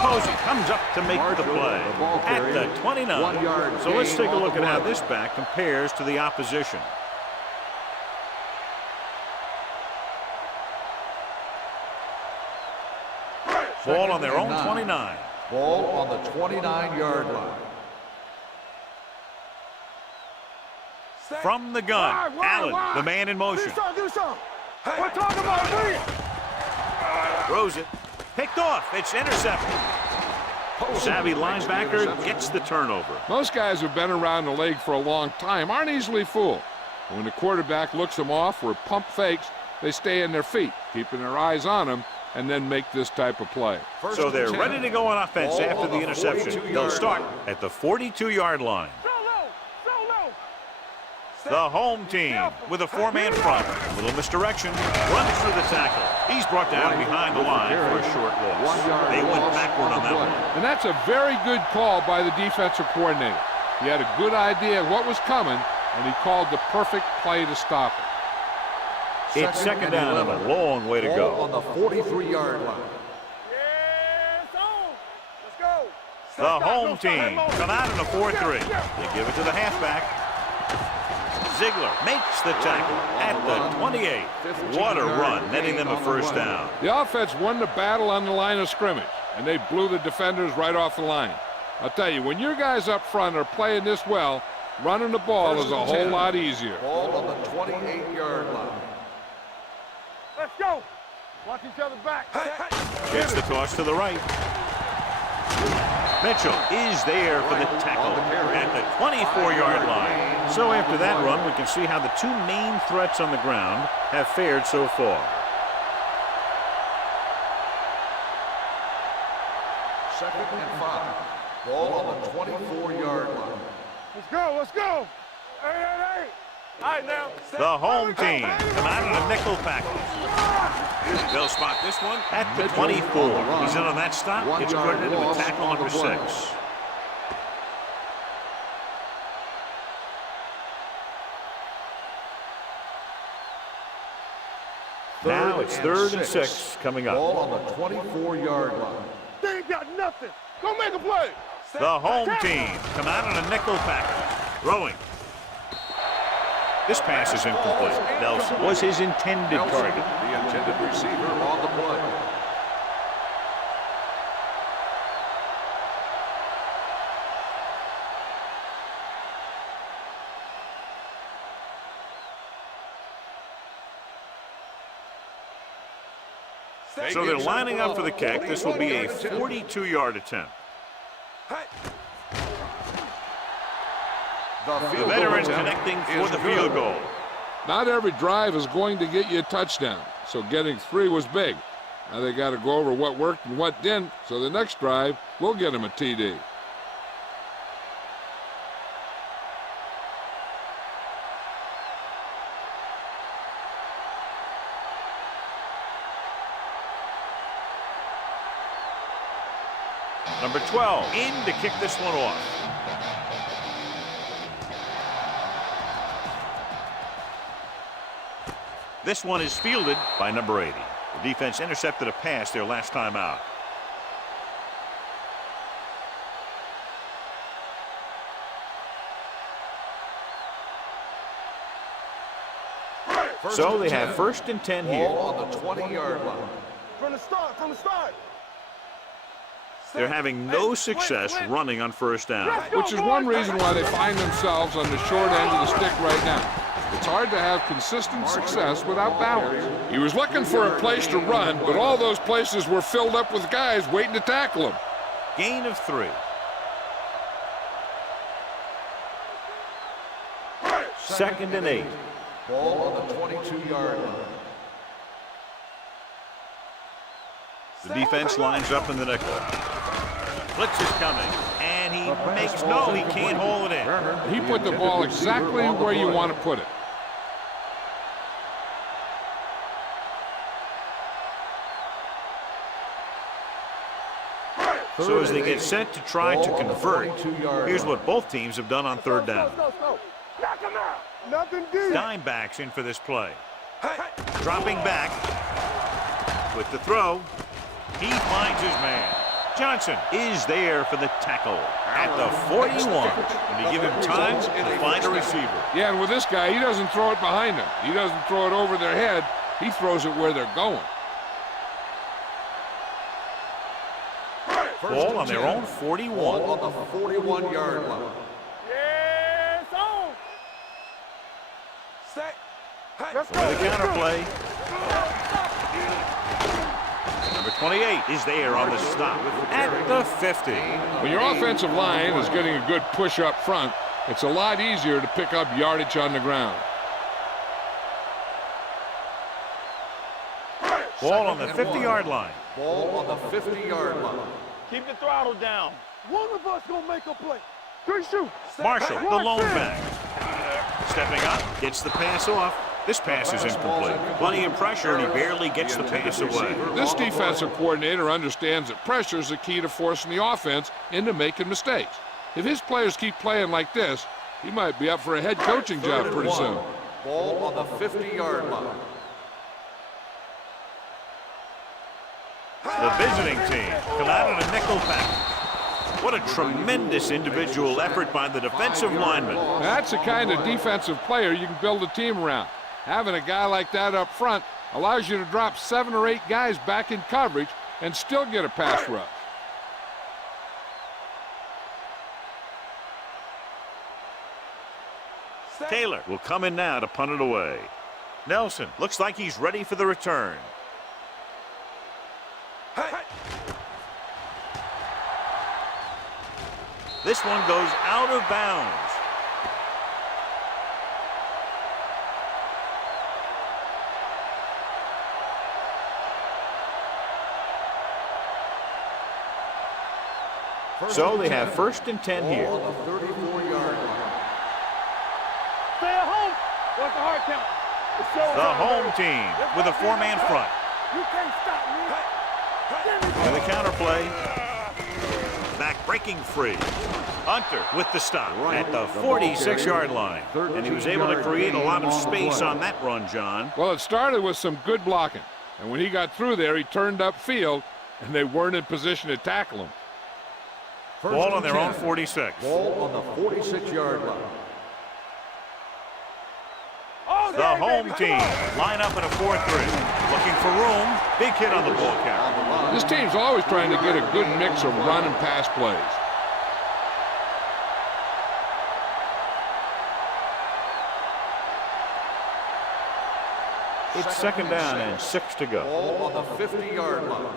Posey comes up to make the play at the 29. So let's take a look at how this back compares to the opposition. Ball on their own 29. Ball on the 29-yard line. From the gun, Allen, the man in motion. Do something. We're talking about me. Throws it. Picked off. It's intercepted. Savvy linebacker gets the turnover. Most guys who've been around the league for a long time aren't easily fooled. When the quarterback looks them off or pump fakes, they stay in their feet, keeping their eyes on them, and then make this type of play. So they're ready to go on offense after the interception. They'll start at the 42-yard line. The home team with a 4-man front. Little misdirection. Runs through the tackle. He's brought down behind the line for a short loss. They went backward on that one. And that's a very good call by the defensive coordinator. He had a good idea of what was coming, and he called the perfect play to stop it. It's second down and a long way to go. On the 43-yard line. Let's go. The home team come out in a 4-3. They give it to the halfback. Ziegler makes the tackle at the 28. What a run, netting them a first down. The offense won the battle on the line of scrimmage, and they blew the defenders right off the line. I'll tell you, when your guys up front are playing this well, running the ball is a whole lot easier. Ball on the 28-yard line. Let's go. Watch each other back. Gets the toss to the right. Mitchell is there for the tackle at the 24-yard line. So after that run, we can see how the two main threats on the ground have fared so far. Second and 5. Ball on the 24-yard line. Let's go. Let's go. Hey. All right, now. The home team come out in a nickel package. They'll spot this one at the 24. He's in on that stop. Gets credited with tackle number 6. Now it's 3rd and 6 coming up. Ball on the 24-yard line. They ain't got nothing. Go make a play. The home team come out in a nickel package. Throwing. This pass is incomplete. Nelson was his intended target. The intended receiver on the play. So they're lining up for the kick. This will be a 42-yard attempt. The veterans connecting for the field goal. Not every drive is going to get you a touchdown, so getting 3 was big. Now they got to go over what worked and what didn't, so the next drive will get them a TD. Number 12 in to kick this one off. This one is fielded by number 80. The defense intercepted a pass their last time out. So they have 1st and 10 here. Ball on the 20-yard line. From the start. They're having no success running on 1st down. Which is one reason why they find themselves on the short end of the stick right now. It's hard to have consistent success without balance. He was looking for a place to run, but all those places were filled up with guys waiting to tackle him. Gain of 3. 2nd and 8. Ball on the 22-yard line. The defense lines up in the nickel. Blitz is coming, and he makes no, he can't hold it in. He put the ball exactly where you want to put it. So as they get set to try to convert, here's what both teams have done on 3rd down. Knock him out. Nothing deep. Dime backs in for this play. Dropping back with the throw. He finds his man. Johnson is there for the tackle at the 41. And they give him time to find a receiver. Yeah, and with this guy, he doesn't throw it behind him. He doesn't throw it over their head. He throws it where they're going. Ball on their own 41. Ball on the 41-yard line. Yes, on. Set. Let's With a counter play. Number 28 is there on the stop at the 50. When your offensive line is getting a good push up front, it's a lot easier to pick up yardage on the ground. Ball on the 50-yard line. Ball on the 50-yard line. Keep the throttle down. One of us gonna make a play. 3 shoot. Marshall, the lone back. Stepping up, gets the pass off. This pass is incomplete. Plenty of pressure, and he barely gets the pass away. This defensive coordinator understands that pressure is the key to forcing the offense into making mistakes. If his players keep playing like this, he might be up for a head coaching job pretty soon. Ball on the 50-yard line. The visiting team come out in a nickel package. What a tremendous individual effort by the defensive lineman. That's the kind of defensive player you can build a team around. Having a guy like that up front allows you to drop 7 or 8 guys back in coverage and still get a pass rush. Taylor will come in now to punt it away. Nelson looks like he's ready for the return. This one goes out of bounds. So they have 1st and 10 here. Ball on the 34-yard line. Stay at home. What's the hard count? The home team with a 4-man front. You can't stop me. And the counterplay. Back breaking free. Hunter with the stop at the 46-yard line. And he was able to create a lot of space on that run, John. Well, it started with some good blocking. And when he got through there, he turned upfield, and they weren't in position to tackle him. Ball on their own 46. Ball on the 46-yard line. The home team line up in a 4-3. Looking for room. Big hit on the ball count. This team's always trying to get a good mix of run and pass plays. It's 2nd down and 6 to go. Ball on the 50-yard line.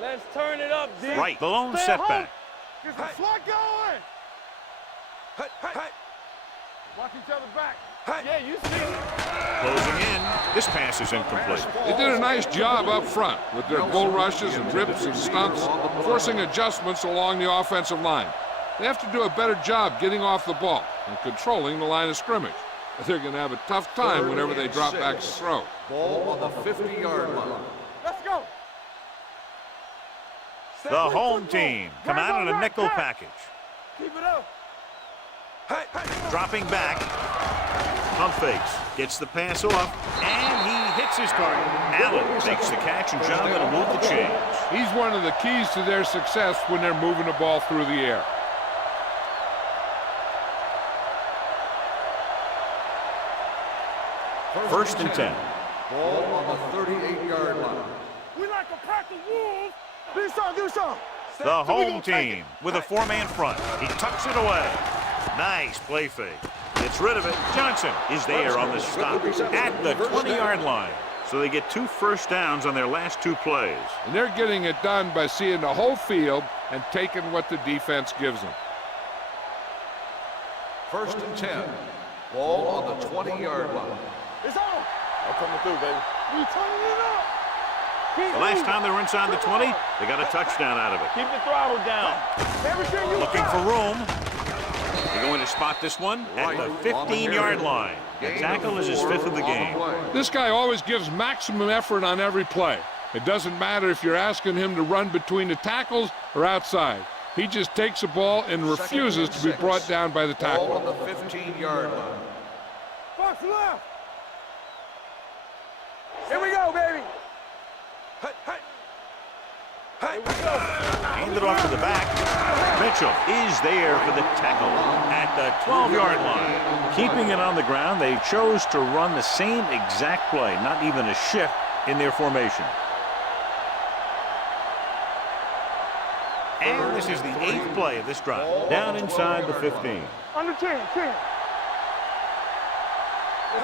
Let's turn it up, D. Right, the lone Stay at home. setback. Get some slot going. Watch each other back. Yeah, you see it. Closing in. This pass is incomplete. They did a nice job up front with their bull rushes and rips and stunts, forcing adjustments along the offensive line. They have to do a better job getting off the ball and controlling the line of scrimmage. They're going to have a tough time whenever they drop back to throw. Ball on the 50-yard line. Let's go. The home team come out in a nickel package. Keep it up. Dropping back. Pump fakes. Gets the pass off. And he hits his target. Allen makes the catch, and John will move the chains. He's one of the keys to their success when they're moving the ball through the air. First and 10. Ball on the 38-yard line. We like a pack of wolves. Do some. The home team with a 4-man front. He tucks it away. Nice play fake. Gets rid of it. Johnson is there on the stop at the 20-yard line. So they get 2 first downs on their last 2 plays. And they're getting it done by seeing the whole field and taking what the defense gives them. 1st and 10. Ball on the 20-yard line. It's on. I'm coming through, baby. We turning it up. The last time they were inside the 20, they got a touchdown out of it. Keep the throttle down. Everything you Looking got. for room. They're going to spot this one at the 15-yard line. The tackle is his 5th of the game. This guy always gives maximum effort on every play. It doesn't matter if you're asking him to run between the tackles or outside. He just takes the ball and refuses to be brought down by the Ball on tackle. the 15-yard line. Box left. Here we go, baby. Hand it off to the back. Mitchell is there for the tackle at the 12-yard line. Keeping it on the ground, they chose to run the same exact play, not even a shift in their formation. And this is the 8th play of this drive. Down inside the 15. Under 10.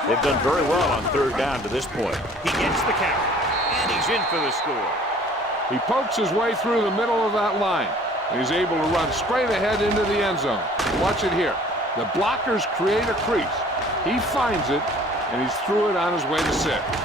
They've done very well on 3rd down to this point. He gets the carry, and he's in for the score. He pokes his way through the middle of that line. He's able to run straight ahead into the end zone. Watch it here. The blockers create a crease. He finds it, and he's through it on his way to 6.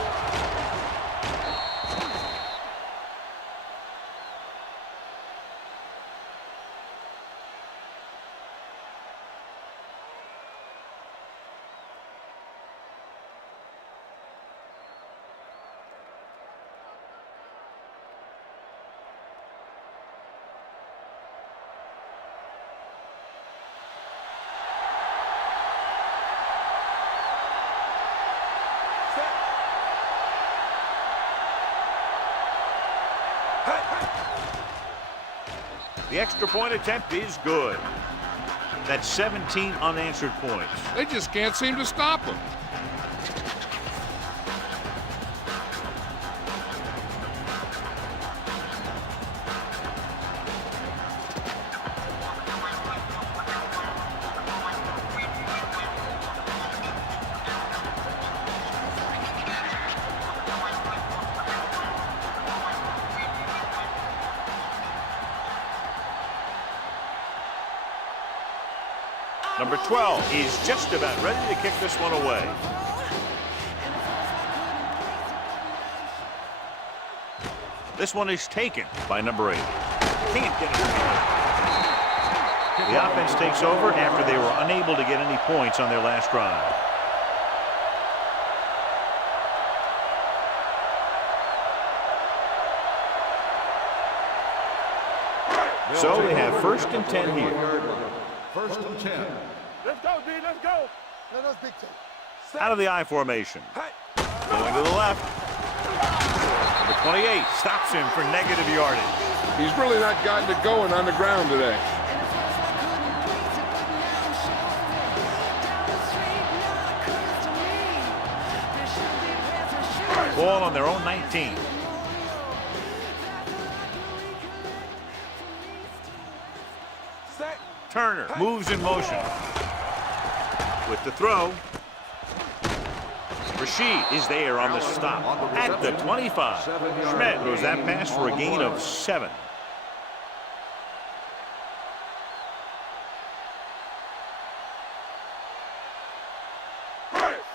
The extra point attempt is good. That's 17 unanswered points. They just can't seem to stop him. Number 12 is just about ready to kick this one away. This one is taken by number 8. Can't get it. The offense takes over after they were unable to get any points on their last drive. So they have 1st and 10 here. 1st and 10. Let's go, D. Let's go. Let us dictate. Out of the I formation. Going to the left. Number 28 stops him for negative yardage. He's really not gotten it going on the ground today. Ball on their own 19. Turner moves in motion. With the throw. Rashid is there on the stop at the 25. Schmidt throws that pass for a gain of 7.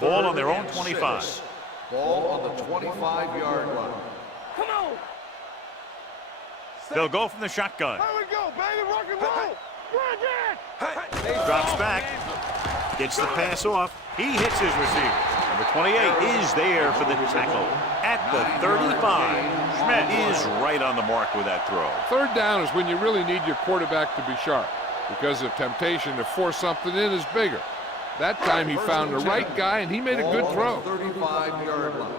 Ball on their own 25. Ball on the 25-yard line. Come on. They'll go from the shotgun. Here we go, baby. Rock and roll. Drops back. Gets the pass off. He hits his receiver. Number 28 is there for the tackle at the 35. Schmidt is right on the mark with that throw. 3rd down is when you really need your quarterback to be sharp because the temptation to force something in is bigger. That time he found the right guy and he made a good throw. 35-yard line.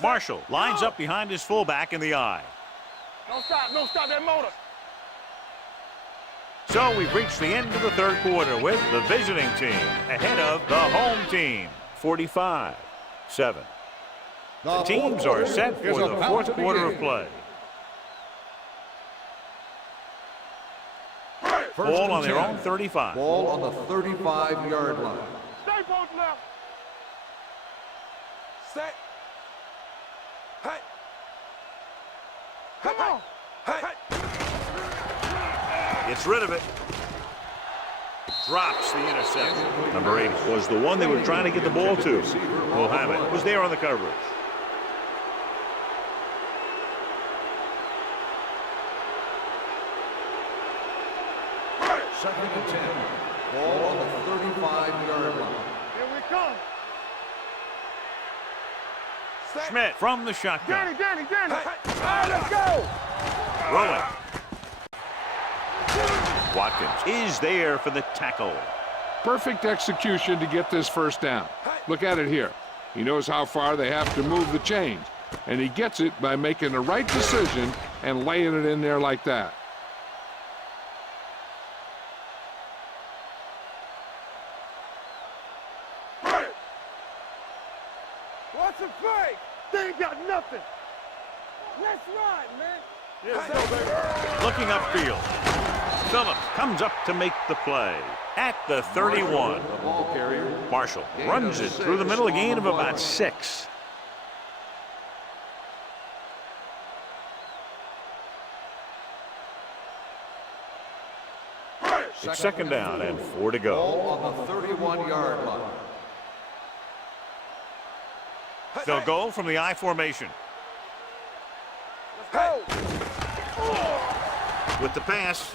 Marshall lines up behind his fullback in the I. Don't stop that motor. So we've reached the end of the 3rd quarter with the visiting team ahead of the home team, 45-7. The teams are set for the 4th quarter of play. Ball on their own 35. Ball on the 35-yard line. Stay both left. Set. Hey. Come on. Hey. Gets rid of it. Drops the interception. Number 8 was the one they were trying to get the ball to. Mohammed was there on the coverage. Second and 10. Ball on the 35-yard line. Here we come. Set. Schmidt from the shotgun. Danny. All right, let's go. Rolling. Watkins is there for the tackle. Perfect execution to get this 1st down. Look at it here. He knows how far they have to move the chains, and he gets it by making the right decision and laying it in there like that. Watch him fake. They ain't got nothing. Let's ride, man. Yes, baby. Looking upfield. Phillips comes up to make the play at the 31. The ball carrier. Marshall runs it through the middle, a gain of about 6. It's 2nd down and 4 to go. Ball on the 31-yard line. They'll go from the I formation. Let's go. With the pass.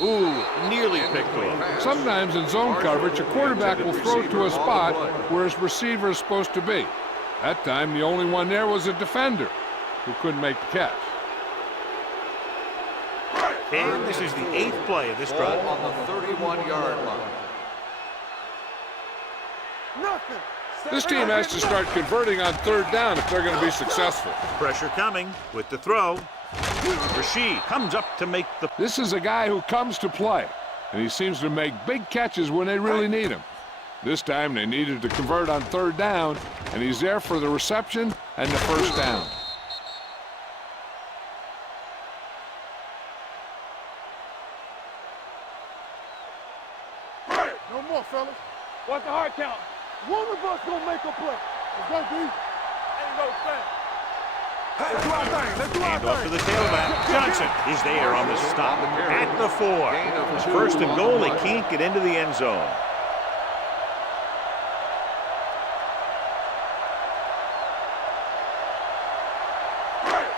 Ooh, nearly picked off. Sometimes in zone coverage, a quarterback will throw to a spot where his receiver is supposed to be. That time, the only one there was a defender who couldn't make the catch. And this is the 8th play of this drive. Ball on the 31-yard line. Nothing. This team has to start converting on 3rd down if they're going to be successful. Pressure coming with the throw. Rashid comes up to make the... This is a guy who comes to play, and he seems to make big catches when they really need him. This time they needed to convert on 3rd down, and he's there for the reception and the 1st down. No more, fellas. What's the hard count? One of us gonna make a play. Let's go, D. Ain't no thing. Let's do our thing. Let's do our Hand off to thing. the tailback. Johnson is there on the stop at the 4. First and goal, they can't get into the end zone.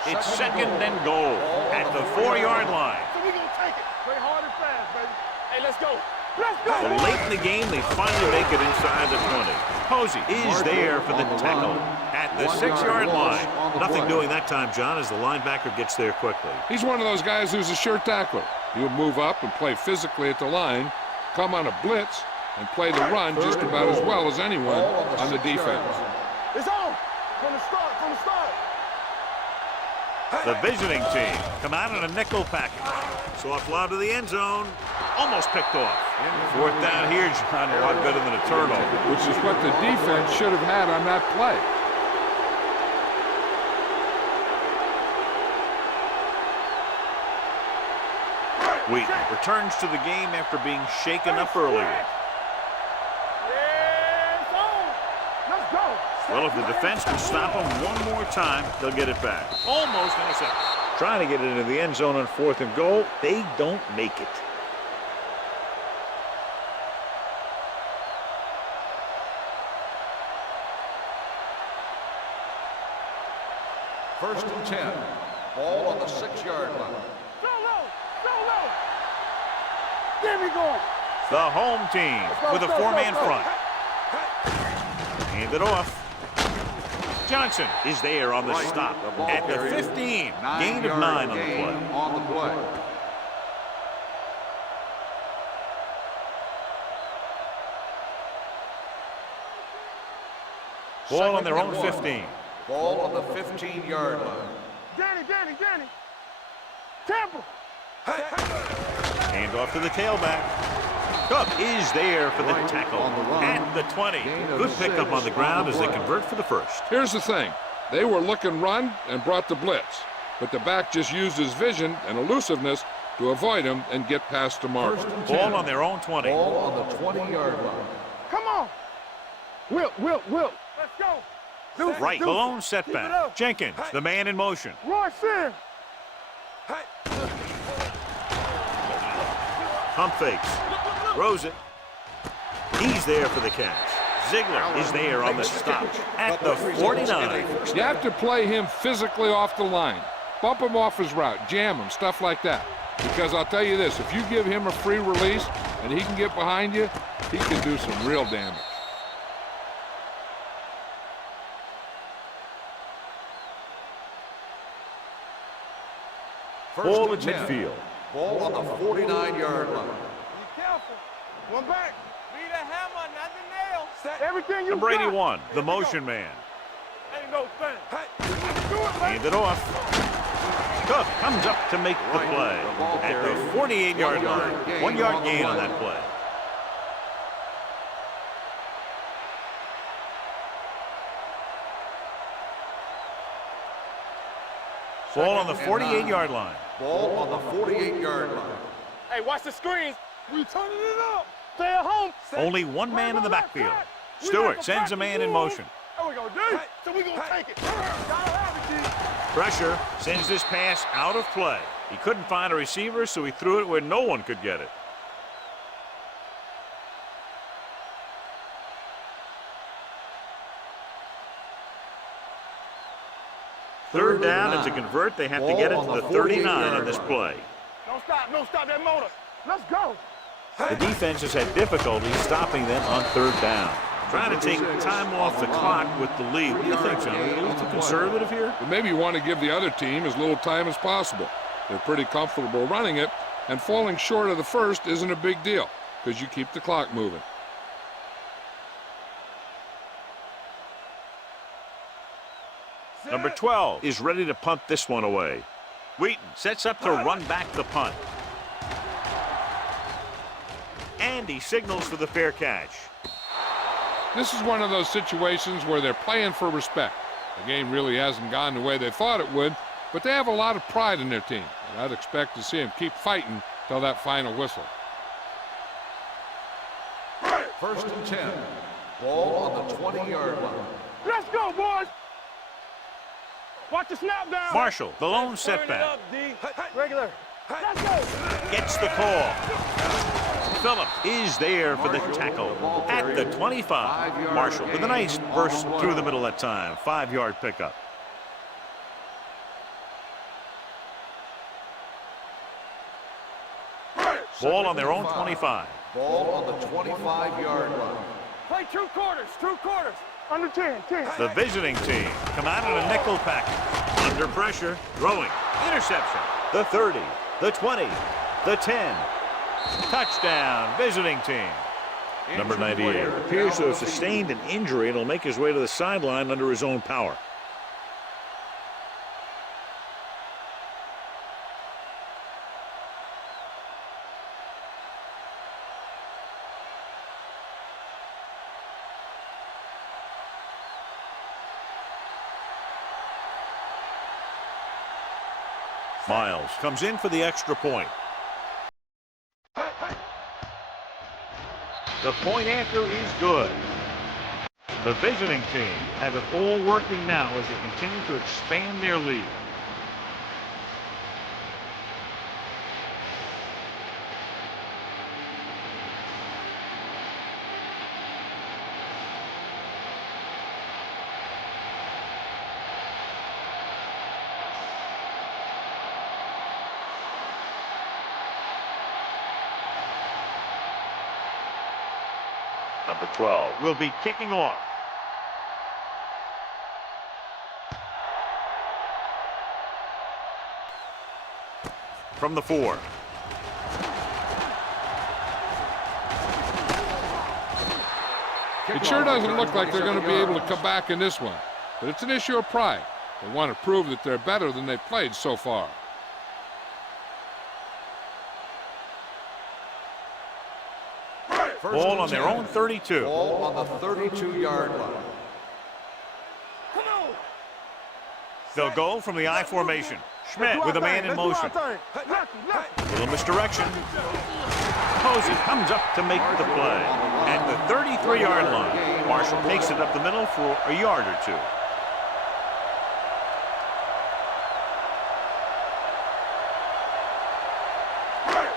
It's second and goal at the 4-yard line. So we gonna take it. Play hard and fast, baby. Hey, let's go. Let's go. So late in the game, they finally make it inside the 20. Posey is there for the tackle at the 6-yard line. Nothing doing that time, John, as the linebacker gets there quickly. He's one of those guys who's a sure tackler. He'll move up and play physically at the line, come on a blitz, and play the run just about as well as anyone on the defense. It's on. From the start. From the start. The visiting team come out in a nickel package. Soft lob to the end zone. Almost picked off. 4th down here, John, a lot better than a turnover. Which is what the defense should have had on that play. Wheaton returns to the game after being shaken up earlier. Yeah, it's on. Let's go. Well, if the defense can stop him one more time, they'll get it back. Almost intercepted. Trying to get it into the end zone on 4th and goal. They don't make it. First and 10. Ball on the 6-yard line. So low. So low. There we go. The home team with a 4-man front. Hand it off. Johnson is there on the stop at the 15. Gain of 9 on the play. Ball on their own 15. Ball on the 15-yard line. Danny. Temple. Hand off to the tailback. Cook is there for the tackle at the 20. Good pickup on the ground as they convert for the first. Here's the thing. They were looking run and brought the blitz. But the back just used his vision and elusiveness to avoid him and get past the mark. Ball on their own 20. Ball on the 20-yard line. Come on. Will. Let's go. Right, the lone setback. Jenkins, the man in motion. Roy Sin. Pump fakes. Throws it. He's there for the catch. Ziegler is there on the stop at the 49. You have to play him physically off the line. Bump him off his route, jam him, stuff like that. Because I'll tell you this, if you give him a free release and he can get behind you, he can do some real damage. Ball at midfield. Ball on the 49-yard line. Be careful. One back. Be the hammer, not the nail. Everything you Number got. 81, the motion man. Ain't no thing. Do it, Hand it off. Cook comes up to make the play at the 48-yard line. 1-yard gain on that play. Ball on the 48-yard line. Ball on the 48-yard line. Hey, watch the screens. We turning it up. Stay at home. Only one man in the backfield. Stewart sends a man in motion. There we go, D. So we gonna take it. Gotta have it, D. Pressure sends this pass out of play. He couldn't find a receiver, so he threw it where no one could get it. Third down, and to convert, they have to get it to the 39 on this play. Don't stop that motor. Let's go. The defense has had difficulty stopping them on third down. Trying to take time off the clock with the lead. What do you think, John? A little too conservative here? But maybe you want to give the other team as little time as possible. They're pretty comfortable running it, and falling short of the first isn't a big deal because you keep the clock moving. Number 12 is ready to punt this one away. Wheaton sets up to run back the punt. And he signals for the fair catch. This is one of those situations where they're playing for respect. The game really hasn't gone the way they thought it would, but they have a lot of pride in their team, and I'd expect to see them keep fighting till that final whistle. First and 10. Ball on the 20-yard line. Let's go, boys. Watch the snap down. Marshall, the lone setback. Regular. Let's go. Gets the call. Phillip is there for the tackle at the 25. Marshall with a nice burst through the middle that time. 5-yard pickup. Ball on their own 25. Ball on the 25-yard line. Play 2 quarters. 2 quarters. Under 10. 10. The visiting team come out in a nickel package. Under pressure, throwing. Interception. The 30, the 20, the 10. Touchdown, visiting team. Number 98 appears to have sustained an injury and will make his way to the sideline under his own power. Miles comes in for the extra point. The point after is good. The visiting team have it all working now as they continue to expand their lead. Number 12 will be kicking off. From the 4. It sure doesn't look like they're going to be able to come back in this one, but it's an issue of pride. They want to prove that they're better than they've played so far. Ball on their own 32. Ball on the 32-yard line. Come on. They'll go from the I formation. Schmidt with a man in motion. Little misdirection. Posey comes up to make the play. At the 33-yard line, Marshall takes it up the middle for a yard or 2.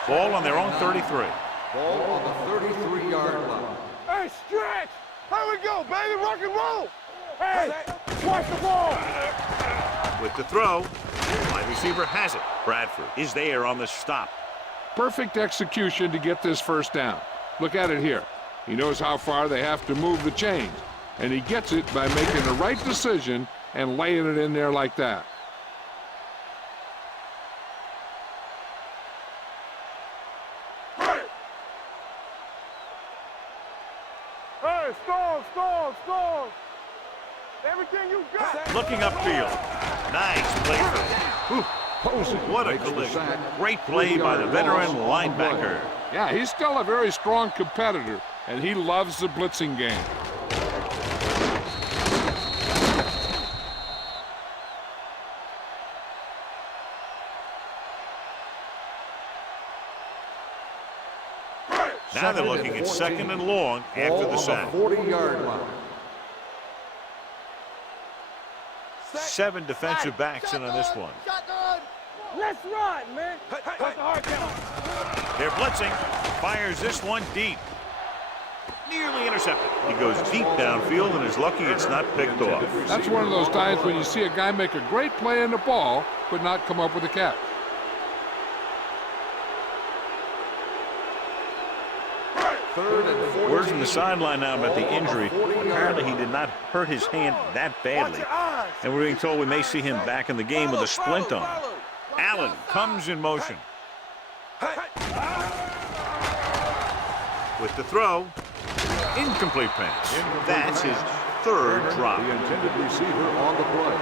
Ball on their own 33. Ball on the 33-yard line. Hey, stretch. Here we go, baby. Rock and roll. Hey, watch the ball. With the throw, wide receiver has it. Bradford is there on the stop. Perfect execution to get this first down. Look at it here. He knows how far they have to move the chains, and he gets it by making the right decision and laying it in there like that. Hey, stall. Everything you got. Looking upfield. Nice play. Posey. What a collision. Great play by the veteran linebacker. Yeah, he's still a very strong competitor, and he loves the blitzing game. Now they're looking at 2nd and long after the sack. 40-yard line. 7 defensive backs in on this one. Let's run, man. What's the hard down? They're blitzing. Fires this one deep. Nearly intercepted. He goes deep downfield and is lucky it's not picked off. That's one of those times when you see a guy make a great play on the ball, but not come up with a catch. Word from the sideline now about the injury. Apparently he did not hurt his hand that badly. And we're being told we may see him back in the game with a splint on. Allen comes in motion. With the throw. Incomplete pass. That's his 3rd drop. The intended receiver on the play.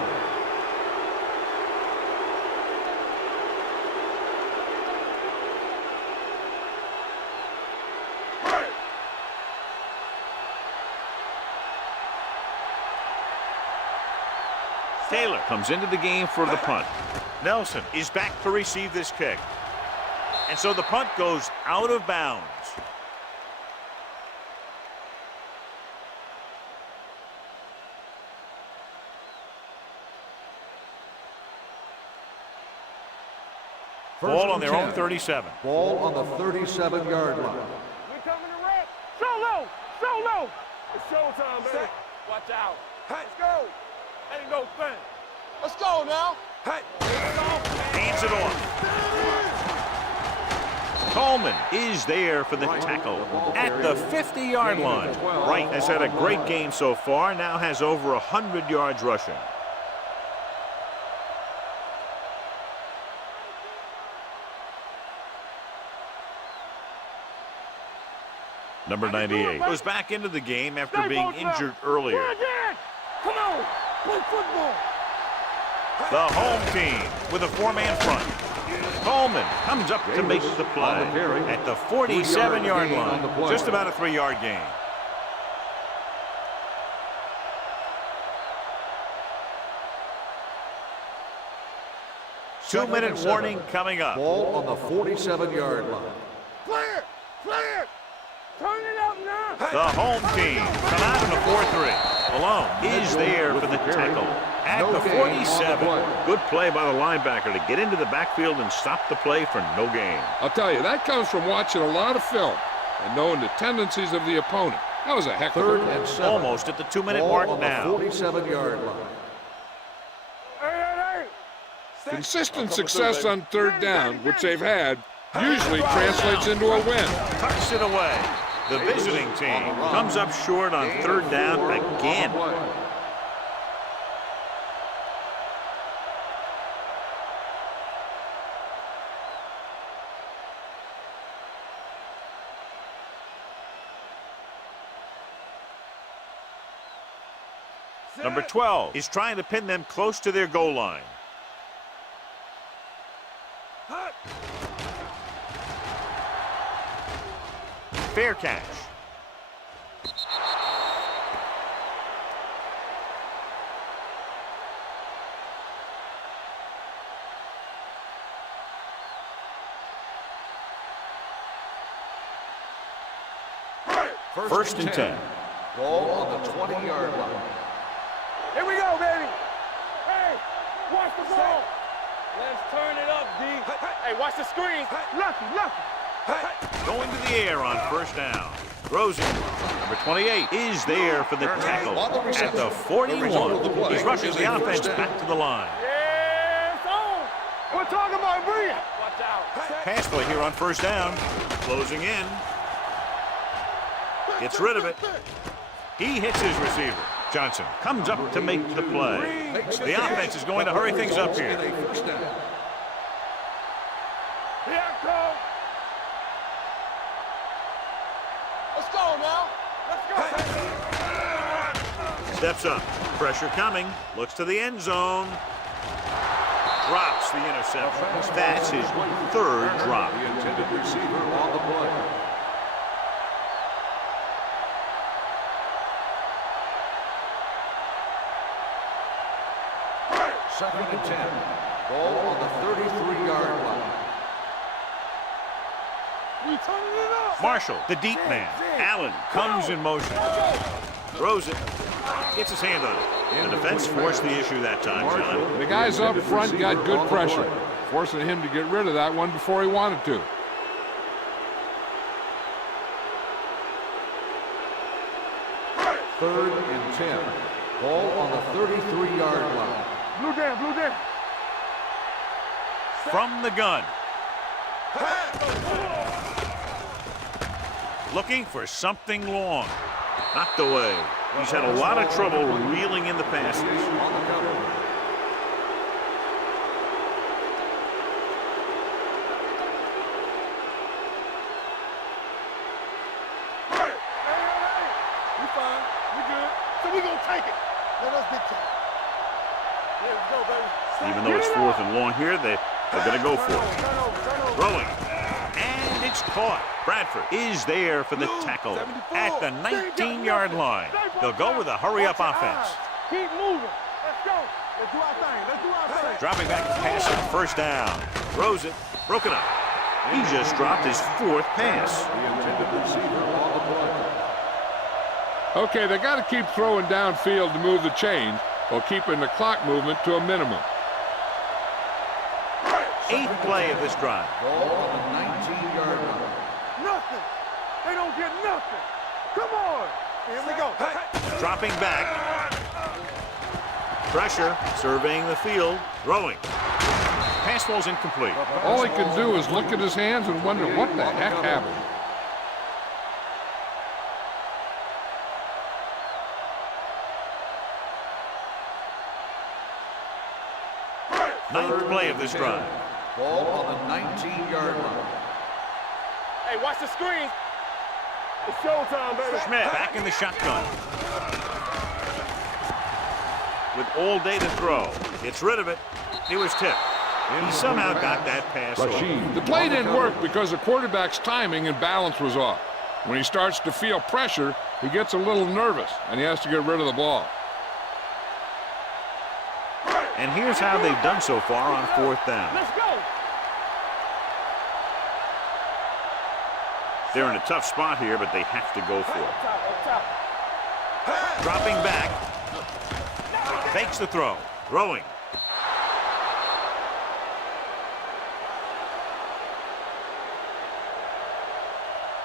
Taylor comes into the game for the punt. Nelson is back to receive this kick. And so the punt goes out of bounds. Ball on and their own 10. 37. Ball on the 37-yard line. We coming to rap. Solo! Solo! It's showtime, baby. Watch out. Let's go. Ain't no thing. Let's go now. Hey. Hands it off. Coleman is there for the tackle at the 50-yard line. Wright has had a great game so far, now has over 100 yards rushing. Number 98 was back into the game after being injured earlier. Come on. Play football. The home team with a four-man front. Coleman comes up to make the play at the 47-yard line. Just about a 3-yard gain. Two-minute warning coming up. Ball on the 47-yard line. Play it. Play it. Turn it up now. The home team come out in a 4-3. Malone is there for the tackle at the 47. Good play by the linebacker to get into the backfield and stop the play for no gain. I'll tell you, that comes from watching a lot of film and knowing the tendencies of the opponent. That was a heck of a Third play. and 7. Almost at the 2-minute Ball mark on now. the 47-yard line. Hey. Consistent success on third down, which they've had, usually translates into a win. Tucks it away. The visiting team comes up short on third down again. Number 12 is trying to pin them close to their goal line. Fair catch. First and 10. Ball on the 20-yard line. Here we go, baby. Hey, watch the ball. Let's turn it up, D. Hey, watch the screen. Lucky. Going to the air on first down. Throws it. Number 28 is there for the tackle at the 41. He's rushing the offense back to the line. Yeah, it's on. We're talking about Bria. Watch out. Pass play here on first down. Closing in. Gets rid of it. He hits his receiver. Johnson comes up to make the play. The offense is going to hurry things up here. Here I come. Let's go now. Let's go. Steps up. Pressure coming. Looks to the end zone. Drops the interception. That's his third drop. The intended receiver on the play. Second and 10. Ball on the 33-yard line. We turning it up. Marshall, the deep man. Allen comes in motion. Throws it. Gets his hand on it. The defense forced the issue that time, John. The guys up front got good pressure, forcing him to get rid of that one before he wanted to. Third and 10. Ball on the 33-yard line. Blue down. From the gun. Looking for something long. Knocked away. He's had a lot of trouble reeling in the passes. On the cover. We fine. We good. So we gonna take it. Let us get to it. Let's go, baby. Even though it's fourth and long here, they're going to go for it. Throwing. And it's caught. Bradford is there for the tackle at the 19-yard line. They'll go with a hurry-up offense. Keep moving. Let's go. Let's do our thing. Dropping back to pass on first down. Throws it. Broken up. He just dropped his fourth pass. The intended receiver on the play. Okay, they got to keep throwing downfield to move the chains while keeping the clock movement to a minimum. 8th play of this drive. Ball on the 19-yard line. Nothing. They don't get nothing. Come on. Here we go. Dropping back. Pressure, surveying the field, throwing. Pass ball's incomplete. All he can do is look at his hands and wonder what the heck happened. Ninth play of this drive. Ball on the 19-yard line. Hey, watch the screen. It's showtime, baby. Schmidt back in the shotgun. With all day to throw. Gets rid of it. It was tipped. He somehow got that pass off. The play didn't work because the quarterback's timing and balance was off. When he starts to feel pressure, he gets a little nervous, and he has to get rid of the ball. And here's how they've done so far on 4th down. Let's go. They're in a tough spot here, but they have to go for it. Dropping back. Fakes the throw. Throwing.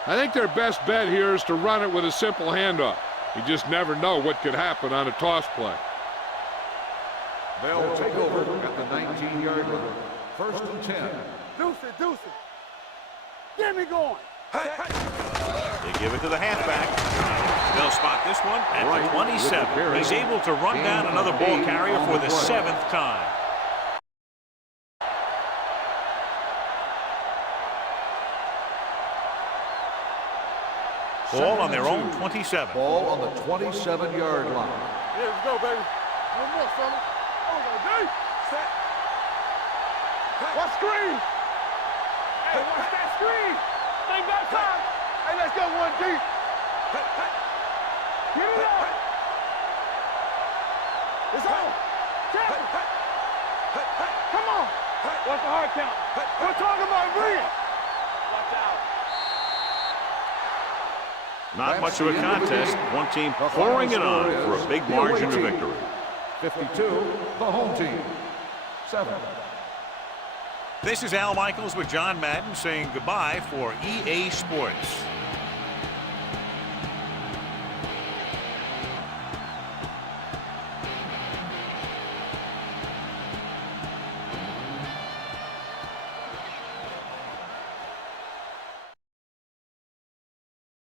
I think their best bet here is to run it with a simple handoff. You just never know what could happen on a toss play. They'll take over at the 19-yard line. 1st and 10. Deuce it, deuce it. Get me going. They give it to the halfback. They'll spot this one at the 27. He's able to run down another ball carrier for the 7th time. Ball on their own 27. Ball on the 27-yard line. Here we go, baby. One more, fella. Oh, no, D. Set. Watch screen. Hey, watch that screen. They got time. Hey, let's go, 1D. Get it up. It's on. Careful. Come on. What's the hard count? We're talking about bring it. Watch out. Not much of a contest. One team pouring it on for a big margin of victory. 52, the home team. 7. This is Al Michaels with John Madden saying goodbye for EA Sports.